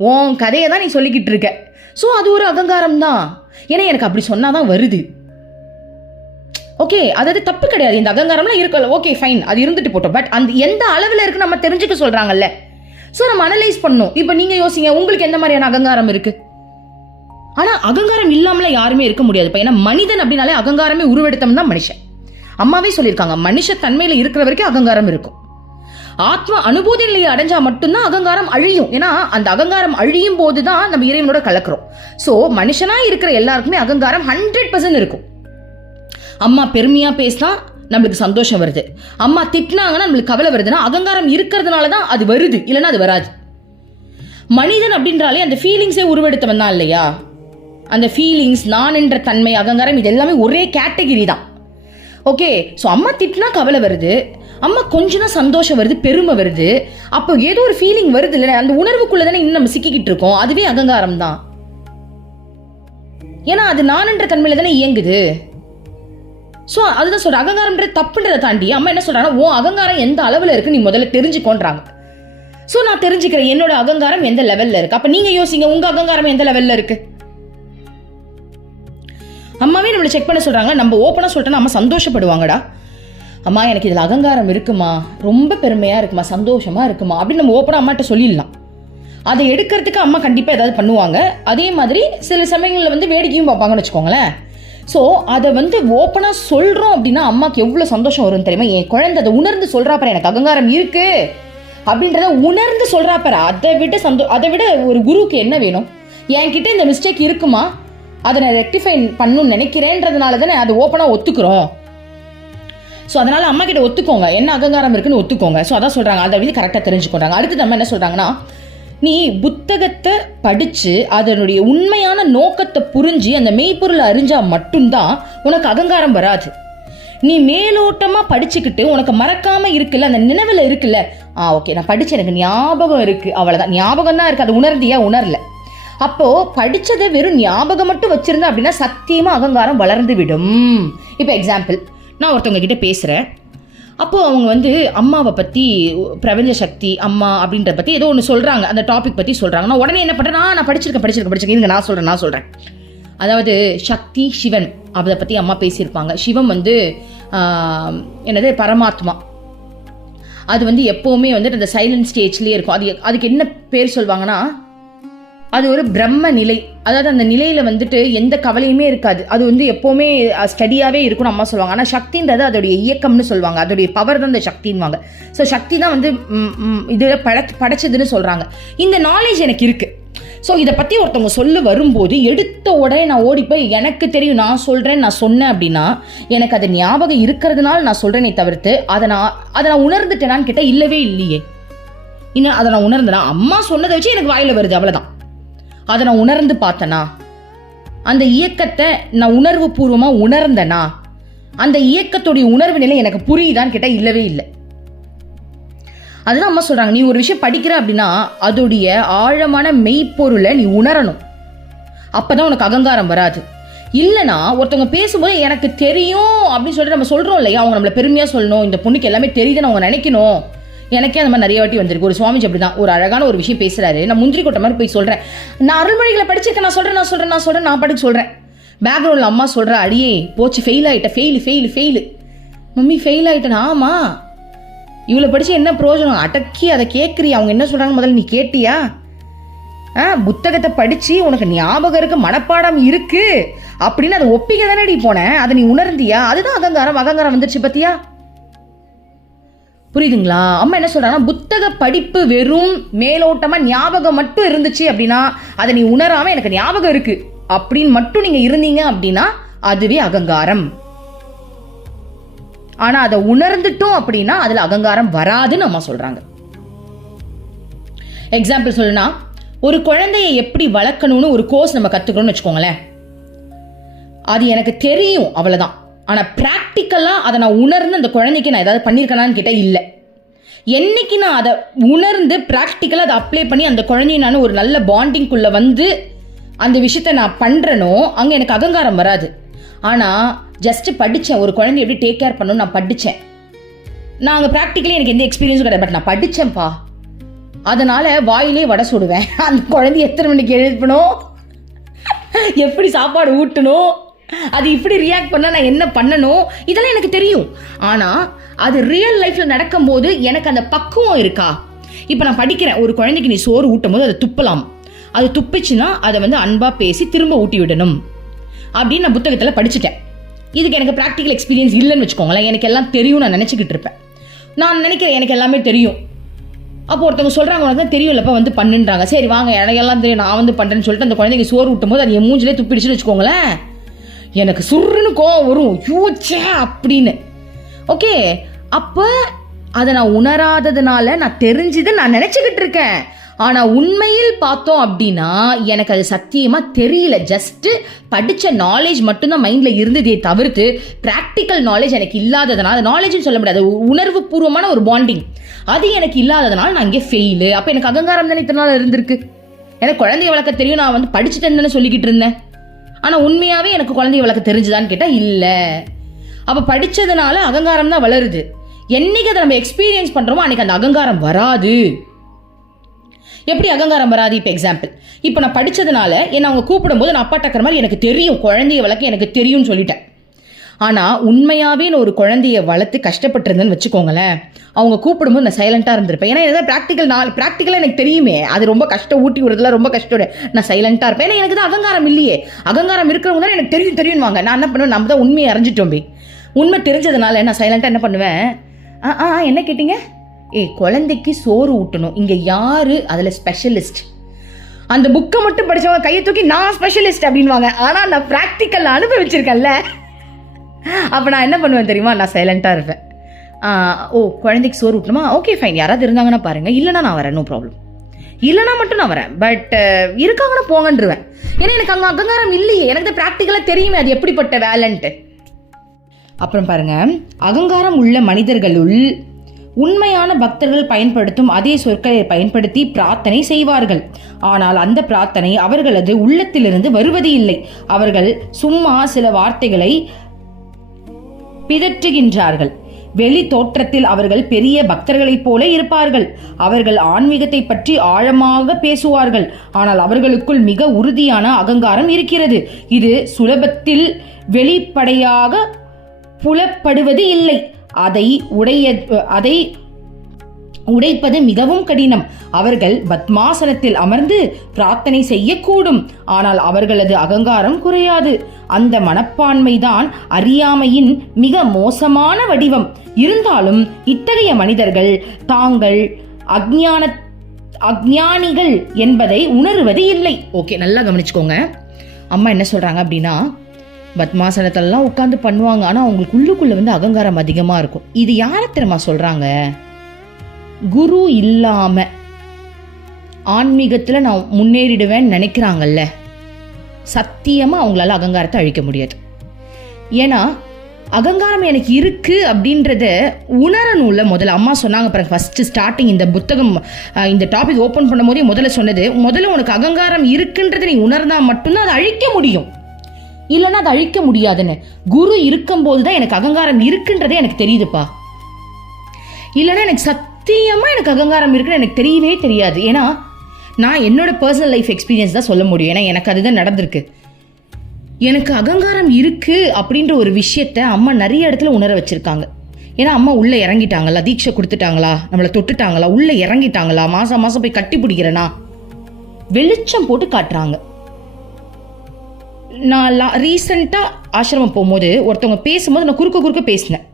உன் கதையை தான் நீ சொல்லிக்கிட்டு இருக்க. ஸோ அது ஒரு அகங்காரம் தான். ஏன்னா எனக்கு அப்படி சொன்னாதான் வருது. ஓகே, அதாவது தப்பு கிடையாது, இந்த அகங்காரம்லாம் இருக்கல, ஓகே ஃபைன், அது இருந்துட்டு போட்டோம். பட் அந்த எந்த அளவில் இருக்கு நம்ம தெரிஞ்சுக்க சொல்றாங்கல்ல. ஸோ நம்ம அனலைஸ் பண்ணணும். இப்போ நீங்க யோசிங்க, உங்களுக்கு எந்த மாதிரியான அகங்காரம் இருக்கு. ஆனா அகங்காரம் இல்லாமல யாருமே இருக்க முடியாது. ஏன்னா மனிதன் அப்படின்னாலே அகங்காரமே உருவெடுத்தம் தான் மனுஷன். அம்மாவே சொல்லியிருக்காங்க, மனுஷ தன்மையில இருக்கிற வரைக்கும் அகங்காரம் இருக்கும். ஆத்மா அனுபூதி நிலையை அடைஞ்சா மட்டும்தான் அகங்காரம் அழியும். ஏன்னா அந்த அகங்காரம் அழியும் போதுதான் நம்ம இறைவனோட கலக்கிறோம். ஸோ மனுஷனா இருக்கிற எல்லாருக்குமே அகங்காரம் 100% இருக்கும். அம்மா பெருமையா பேசினா நம்மளுக்கு சந்தோஷம் வருது, அம்மா திட்டினாங்கன்னா நம்மளுக்கு கவலை வருதுன்னா அகங்காரம் இருக்கிறதுனால தான் அது வருது, இல்லைன்னா அது வராது. மனிதன் அப்படின்றாலே அந்த ஃபீலிங்ஸே உருவெடுத்தவன் தான் இல்லையா. அந்த ஃபீலிங்ஸ், நான் என்ற தன்மை, அகங்காரம், இது எல்லாமே ஒரே கேட்டகிரி தான். ஓகே, ஸோ அம்மா திட்டினா கவலை வருது, அம்மா கொஞ்சம் சந்தோஷம் வருது, பெருமை வருது. அப்போ ஏதோ ஒரு ஃபீலிங் வருது இல்லை, அந்த உணர்வுக்குள்ள தானே இன்னும் நம்ம சிக்கிக்கிட்டு இருக்கோம். அதுவே அகங்காரம் தான். ஏன்னா அது நான் என்ற தன்மையில தானே இயங்குது. ஸோ அதுதான் சொல்ற, அகங்காரம்ன்ற தப்புன்றதை தாண்டி அம்மா என்ன சொல்றாங்கன்னா, ஓ அகங்காரம் எந்த அளவில் இருக்கு நீ முதல்ல தெரிஞ்சுக்கோன்றாங்க. ஸோ நான் தெரிஞ்சுக்கிறேன் என்னோட அகங்காரம் எந்த லெவல்ல இருக்கு. அப்ப நீங்க யோசிங்க, உங்க அகங்காரம் எந்த லெவல்ல இருக்கு. அம்மாவே நம்மளை செக் பண்ண சொல்றாங்க. நம்ம ஓப்பனா சொல்லிட்டோம்னா அம்மா சந்தோஷப்படுவாங்கடா. அம்மா எனக்கு இதில் அகங்காரம் இருக்குமா, ரொம்ப பெருமையாக இருக்குமா, சந்தோஷமாக இருக்குமா அப்படின்னு நம்ம ஓப்பனாக அம்மாட்ட சொல்லிடலாம். அதை எடுக்கிறதுக்கு அம்மா கண்டிப்பாக ஏதாவது பண்ணுவாங்க. அதே மாதிரி சில சமயங்களில் வந்து வேடிக்கையும் பார்ப்பாங்கன்னு வச்சுக்கோங்களேன். ஸோ அதை வந்து ஓப்பனாக சொல்கிறோம் அப்படின்னா அம்மாவுக்கு எவ்வளோ சந்தோஷம் வரும் தெரியுமா. என் குழந்தை அதை உணர்ந்து சொல்கிறாப்பாரு, எனக்கு அகங்காரம் இருக்குது அப்படின்றத உணர்ந்து சொல்கிறாப்பாரு. அதை விட ஒரு குருவுக்கு என்ன வேணும். என்கிட்ட இந்த மிஸ்டேக் இருக்குமா, அதை நான் ரெக்டிஃபை பண்ணணும்னு நினைக்கிறேன்றதுனால தானே அதை ஓப்பனாக ஒத்துக்கிறோம். ஸோ அதனால் அம்மா கிட்ட ஒத்துக்கோங்க, என்ன அகங்காரம் இருக்குன்னு ஒத்துக்கோங்க. ஸோ அதான் சொல்கிறாங்க, அதை வந்து கரெக்டாக தெரிஞ்சுக்கொண்டாங்க. அடுத்து நம்ம என்ன சொல்கிறாங்கன்னா, நீ புத்தகத்தை படித்து அதனுடைய உண்மையான நோக்கத்தை புரிஞ்சு அந்த மெய்ப்பொருளை அறிஞ்சால் மட்டும்தான் உனக்கு அகங்காரம் வராது. நீ மேலோட்டமாக படிச்சுக்கிட்டு உனக்கு மறக்காமல் இருக்குல்ல, அந்த நினைவில் இருக்குல்ல, ஓகே நான் படித்தேன், எனக்கு ஞாபகம் இருக்குது, அவ்வளோதான், ஞாபகம் தான் இருக்குது, அது உணர்ந்தியா? உணரல. அப்போது படித்ததை வெறும் ஞாபகம் மட்டும் வச்சுருந்தேன் அப்படின்னா சத்தியமாக அகங்காரம் வளர்ந்து விடும். இப்போ எக்ஸாம்பிள், நான் ஒருத்தவங்க கிட்ட பேசுகிறேன், அப்போது அவங்க வந்து அம்மாவை பற்றி, பிரபஞ்ச சக்தி அம்மா அப்படின்றத பற்றி ஏதோ ஒன்று சொல்கிறாங்க, அந்த டாபிக் பற்றி சொல்கிறாங்க. நான் உடனே என்ன பண்ணுறேன், நான் படிச்சிருக்கேன் இருங்க நான் சொல்கிறேன். அதாவது சக்தி சிவன் அதை பற்றி அம்மா பேசியிருப்பாங்க. சிவம் வந்து என்னது பரமாத்மா, அது வந்து எப்போவுமே வந்து அந்த சைலண்ட் ஸ்டேஜ்லேயே இருக்கும். அதுக்கு என்ன பேர் சொல்லுவாங்கன்னா, அது ஒரு பிரம்ம நிலை. அதாவது அந்த நிலையில் வந்துட்டு எந்த கவலையுமே இருக்காது, அது வந்து எப்போவுமே ஸ்டடியாகவே இருக்கும்னு அம்மா சொல்லுவாங்க. ஆனால் சக்தின்றது அதோடைய இயக்கம்னு சொல்லுவாங்க, அதோடைய பவர் தான் இந்த சக்தின்வாங்க. ஸோ சக்தி தான் வந்து இதில் படைச்சதுன்னு சொல்கிறாங்க. இந்த நாலேஜ் எனக்கு இருக்குது. ஸோ இதை பற்றி ஒருத்தவங்க சொல்ல வரும்போது எடுத்த உடனே நான் ஓடிப்போய் எனக்கு தெரியும், நான் சொல்கிறேன், நான் சொன்னேன் அப்படின்னா எனக்கு அது ஞாபகம் இருக்கிறதுனால நான் சொல்கிறேனே தவிர்த்து அதை நான் உணர்ந்துட்டேனான்னு கேட்டால் இல்லவே இல்லையே. இன்னும் அதை நான் உணர்ந்தேனா, அம்மா சொன்னதை வச்சு எனக்கு வாயில் வருது, அவ்வளோதான். அதை நான் உணர்ந்து பார்த்தனா, அந்த இயக்கத்தை நான் உணர்வு பூர்வமாக உணர்ந்தனா, அந்த இயக்கத்துடைய உணர்வு நிலை எனக்கு புரியுதான்னு கேட்டால் இல்லவே இல்லை. அதுதான் அம்மா சொல்கிறாங்க, நீ ஒரு விஷயம் படிக்கிற அப்படின்னா அதோடைய ஆழமான மெய்ப்பொருளை நீ உணரணும், அப்போ தான் உனக்கு அகங்காரம் வராது. இல்லைனா ஒருத்தவங்க பேசும்போது எனக்கு தெரியும் அப்படின்னு சொல்லிட்டு நம்ம சொல்கிறோம் இல்லையா, அவங்க நம்மளை பெருமையாக சொல்லணும், இந்த பொண்ணுக்கு எல்லாமே தெரியுதுன்னு அவங்க நினைக்கணும். எனக்கே அந்த மாதிரி நிறைய வாட்டி வந்திருக்கு. ஒரு சுவாமிஜி அப்படி தான் ஒரு அழகான ஒரு விஷயம் பேசுகிறாரு, நான் முந்திரி கொட்டை மாதிரி போய் சொல்கிறேன், நான் அருள்மொழிகளை படிச்சிருக்கேன், நான் படிக்க சொல்கிறேன். பேக்ரவுண்டில் அம்மா சொல்கிற, அடியே போச்சு, ஃபெயில் ஆகிட்டேன், ஃபெயிலு மம்மி ஃபெயில் ஆகிட்டேன். ஆமாம், இவ்வளோ படித்து என்ன பிரயோஜனம், அடக்கி அதை கேட்குறியா, அவங்க என்ன சொல்கிறாங்க முதல்ல நீ கேட்டியா? புத்தகத்தை படித்து உனக்கு ஞாபகம் இருக்கு, மனப்பாடம் இருக்கு அப்படின்னு அதை ஒப்பிக்க தானே நீ போனேன், அதை நீ உணர்ந்தியா? அதுதான் அகங்காரம் வந்துருச்சு பத்தியா? புரியுதுங்களா? அம்மா என்ன சொல்றாங்கன்னா, புத்தக படிப்பு வெறும் மேலோட்டமா ஞாபகம் மட்டும் இருந்துச்சு அப்படின்னா, அதை நீ உணராம எனக்கு ஞாபகம் இருக்கு அப்படின்னு மட்டும் நீங்க இருந்தீங்க அப்படின்னா அதுவே அகங்காரம். ஆனா அதை உணர்ந்துட்டோம் அப்படின்னா அதுல அகங்காரம் வராதுன்னு அம்மா சொல்றாங்க. எக்ஸாம்பிள் சொல்லுனா, ஒரு குழந்தையை எப்படி வளர்க்கணும்னு ஒரு கோர்ஸ் நம்ம கத்துக்கணும்னு வச்சுக்கோங்களேன், அது எனக்கு தெரியும் அவ்வளவுதான். ஆனால் ப்ராக்டிக்கலாக அதை நான் உணர்ந்து அந்த குழந்தைக்கு நான் ஏதாவது பண்ணியிருக்கேனான்னு கேட்டால் இல்லை. என்னைக்கு நான் அதை உணர்ந்து ப்ராக்டிக்கலாக அதை அப்ளை பண்ணி அந்த குழந்தைய நான் ஒரு நல்ல பாண்டிங்குள்ளே வந்து அந்த விஷயத்த நான் பண்ணுறேனோ அங்கே எனக்கு அகங்காரம் வராது. ஆனால் ஜஸ்ட்டு படித்தேன், ஒரு குழந்தைய எப்படி டேக் கேர் பண்ணணும்னு நான் படித்தேன், நான் அங்கே ப்ராக்டிக்கலி எனக்கு எந்த எக்ஸ்பீரியன்ஸும் கிடையாது, பட் நான் படித்தேன்ப்பா, அதனால் வாயிலே வடை சுடுவேன், அந்த குழந்தைய எத்தனை மணிக்கு எழுப்பணும், எப்படி சாப்பாடு ஊட்டணும், அது இப்படி ரியாக்ட் பண்ண நான் என்ன பண்ணணும், இதெல்லாம் எனக்கு தெரியும். ஆனால் அது ரியல் லைஃப்பில் நடக்கும்போது எனக்கு அந்த பக்குவம் இருக்கா? இப்போ நான் படிக்கிறேன், ஒரு குழந்தைக்கு நீ சோறு ஊட்டும் போது அதை துப்பலாம், அது துப்பிச்சுன்னா அதை வந்து அன்பாக பேசி திரும்ப ஊட்டி விடணும் அப்படின்னு நான் புத்தகத்தில் படிச்சுட்டேன். இதுக்கு எனக்கு ப்ராக்டிக்கல் எக்ஸ்பீரியன்ஸ் இல்லைன்னு வச்சுக்கோங்களேன், எனக்கு எல்லாம் தெரியும் நான் நினச்சிக்கிட்டு இருப்பேன். நான் நினைக்கிறேன் எனக்கு எல்லாமே தெரியும். அப்போ ஒருத்தவங்க சொல்கிறாங்க, உனக்கு தான் தெரியும் இல்லப்பா வந்து பண்ணுன்றாங்க. சரி வாங்க, எனக்கு எல்லாம் தெரியும், நான் வந்து பண்ணுறேன்னு சொல்லிட்டு அந்த குழந்தைக்கு சோறு ஊட்டும் போது அது என் மூஞ்சிலே துப்பிடுச்சுன்னு வச்சுக்கோங்களேன், எனக்கு சுருன்னு கோவம் வரும், யூச்சே அப்படின்னு. ஓகே, அப்போ அதை நான் உணராததுனால நான் தெரிஞ்சது நான் நினச்சிக்கிட்டு இருக்கேன். ஆனால் உண்மையில் பார்த்தோம் அப்படின்னா எனக்கு அது சத்தியமாக தெரியல. ஜஸ்ட்டு படித்த நாலேஜ் மட்டும்தான் மைண்டில் இருந்ததே தவிர்த்து ப்ராக்டிக்கல் நாலேஜ் எனக்கு இல்லாததுனால, நாலேஜ்னு சொல்ல முடியாது, உணர்வு பூர்வமான ஒரு பாண்டிங் அது எனக்கு இல்லாததுனால நான் இங்கே ஃபெயிலு. அப்போ எனக்கு அகங்காரம் தானே இத்தனை நாள் இருந்திருக்கு. எனக்கு குழந்தைய வளர்க்க தெரியும், நான் வந்து படிச்சுட்டேன்னு சொல்லிக்கிட்டு இருந்தேன். ஆனால் உண்மையாகவே எனக்கு குழந்தைய வளர்க்க தெரிஞ்சுதான்னு கேட்டால் இல்லை. அப்போ படித்ததுனால அகங்காரம் தான் வளருது. என்னைக்கு அதை நம்ம எக்ஸ்பீரியன்ஸ் பண்ணுறோமோ அன்றைக்கி அந்த அகங்காரம் வராது. எப்படி அகங்காரம் வராது? இப்போ எக்ஸாம்பிள், இப்போ நான் படித்ததுனால என்னை அவங்க கூப்பிடும்போது நான் அப்பா டக்கிற மாதிரி எனக்கு தெரியும், குழந்தைய வளர்க்க எனக்கு தெரியும்னு சொல்லிட்டேன். ஆனால் உண்மையாகவே நான் ஒரு குழந்தைய வளர்த்து கஷ்டப்பட்டுருந்தேன்னு வச்சுக்கோங்களேன், அவங்க கூப்பிடும்போது நான் சைலண்ட்டாக இருந்திருப்பேன். ஏன்னா ஏதாவது ப்ராக்டிக்கலாக எனக்கு தெரியுமே, அது ரொம்ப கஷ்டம், ஊட்டி விடுறதுலாம் ரொம்ப கஷ்டம், நான் சைலண்ட்டாக இருப்பேன். ஏன்னா எனக்கு தான் அகங்காரம் இல்லையே. அகங்காரம் இருக்கிறவங்க தான் எனக்கு தெரியும்வாங்க. நான் என்ன பண்ணுவேன், நம்ம தான் உண்மையை அறிஞ்சிட்டோம்பே. உண்மை தெரிஞ்சதுனால நான் சைலண்ட்டாக என்ன பண்ணுவேன், என்ன கேட்டீங்க, குழந்தைக்கு சோறு ஊட்டணும், இங்கே யார் அதில் ஸ்பெஷலிஸ்ட்? அந்த புக்கை மட்டும் படித்தவங்க கையை தூக்கி நான் ஸ்பெஷலிஸ்ட் அப்படின்வாங்க. ஆனால் நான் ப்ராக்டிக்கல் அனுபவிச்சிருக்கேன்ல, அப்போ நான் என்ன பண்ணுவேன் தெரியுமா, நான் சைலண்ட்டாக இருப்பேன். ஓ குழந்தைக்கு சோறு ஊட்டணுமா, ஓகே ஃபைன், யாராவது இருந்தாங்கன்னா பாருங்கள், இல்லைனா நான் வரேன், நோ ப்ராப்ளம், இல்லைனா மட்டும் நான் வரேன், பட் இருக்காங்கன்னா போங்கன்றுவேன். ஏன்னா எனக்கு அங்கே அகங்காரம் இல்லையே, எனக்கு தான் ப்ராக்டிக்கலாக தெரியுமே அது எப்படிப்பட்ட வேலன்ட்டு. அப்புறம் பாருங்கள், அகங்காரம் உள்ள மனிதர்களுள் உண்மையான பக்தர்கள் பயன்படுத்தும் அதே சொற்களை பயன்படுத்தி பிரார்த்தனை செய்வார்கள். ஆனால் அந்த பிரார்த்தனை அவர்களது உள்ளத்திலிருந்து வருவது இல்லை. அவர்கள் சும்மா சில வார்த்தைகளை பிதற்றுகின்றார்கள். வெளி தோற்றத்தில் அவர்கள் பெரிய பக்தர்களைப் போல இருப்பார்கள். அவர்கள் ஆன்மீகத்தை பற்றி ஆழமாக பேசுவார்கள். ஆனால் அவர்களுக்குள் மிக உறுதியான அகங்காரம் இருக்கிறது. இது சுலபத்தில் வெளிப்படையாக புலப்படுவது இல்லை. அதை உடைப்பது மிகவும் கடினம். அவர்கள் பத்மாசனத்தில் அமர்ந்து பிரார்த்தனை செய்யக்கூடும், ஆனால் அவர்களது அகங்காரம் குறையாது. அந்த மனப்பான்மைதான் அறியாமையின் மிக மோசமான வடிவம். இருந்தாலும் இத்தகைய மனிதர்கள் தாங்கள் அஞ்ஞானிகள் என்பதை உணர்வது இல்லை. ஓகே, நல்லா கவனிச்சுக்கோங்க. அம்மா என்ன சொல்றாங்க அப்படின்னா, பத்மாசனத்திலலாம் உட்காந்து பண்ணுவாங்க, ஆனால் அவங்களுக்கு உள்ளுக்குள்ள அகங்காரம் அதிகமாக இருக்கும். இது யாரை தெரியுமா சொல்றாங்க? குரு இல்லாம ஆன்மீகத்துல நான் முன்னேறிடுவேன்னு நினைக்கிறாங்கல்ல, சத்தியமா அவங்களால அகங்காரத்தை அழிக்க முடியாது. ஏன்னா அகங்காரம் எனக்கு இருக்கு அப்படின்றத உணரணும்ல. முதல்ல அம்மா சொன்னாங்க பாருங்க, ஃபர்ஸ்ட் ஸ்டார்டிங் இந்த புத்தகம் இந்த டாபிக் ஓப்பன் பண்ணும் போதே முதல்ல சொன்னது, முதல்ல உனக்கு அகங்காரம் இருக்குன்றதை நீ உணர்ந்தா மட்டும்தான் அதை அழிக்க முடியும், இல்லைன்னா அதை அழிக்க முடியாதுன்னு. குரு இருக்கும் போதுதான் எனக்கு அகங்காரம் இருக்குன்றதே எனக்கு தெரியுதுப்பா, இல்லைன்னா எனக்கு சத்தியமா எனக்கு அகங்காரம் இருக்குன்னு எனக்கு தெரியவே தெரியாது. ஏன்னா நான் என்னோட பர்சனல் லைஃப் எக்ஸ்பீரியன்ஸ் தான் சொல்ல முடியும். ஏன்னா எனக்கு அதுதான் நடந்திருக்கு. எனக்கு அகங்காரம் இருக்கு அப்படின்ற ஒரு விஷயத்த அம்மா நிறைய இடத்துல உணர வச்சிருக்காங்க. ஏன்னா அம்மா உள்ள இறங்கிட்டாங்களா, தீட்சை கொடுத்துட்டாங்களா, நம்மளை தொட்டுட்டாங்களா, உள்ள இறங்கிட்டாங்களா, மாசம் மாசம் போய் கட்டி பிடிக்கிறேனா, வெளிச்சம் போட்டு காட்டுறாங்க. நான் ரீசெண்டாக ஆசிரமம் போகும்போது ஒருத்தவங்க பேசும்போது நான் குறுக்க பேசினேன்.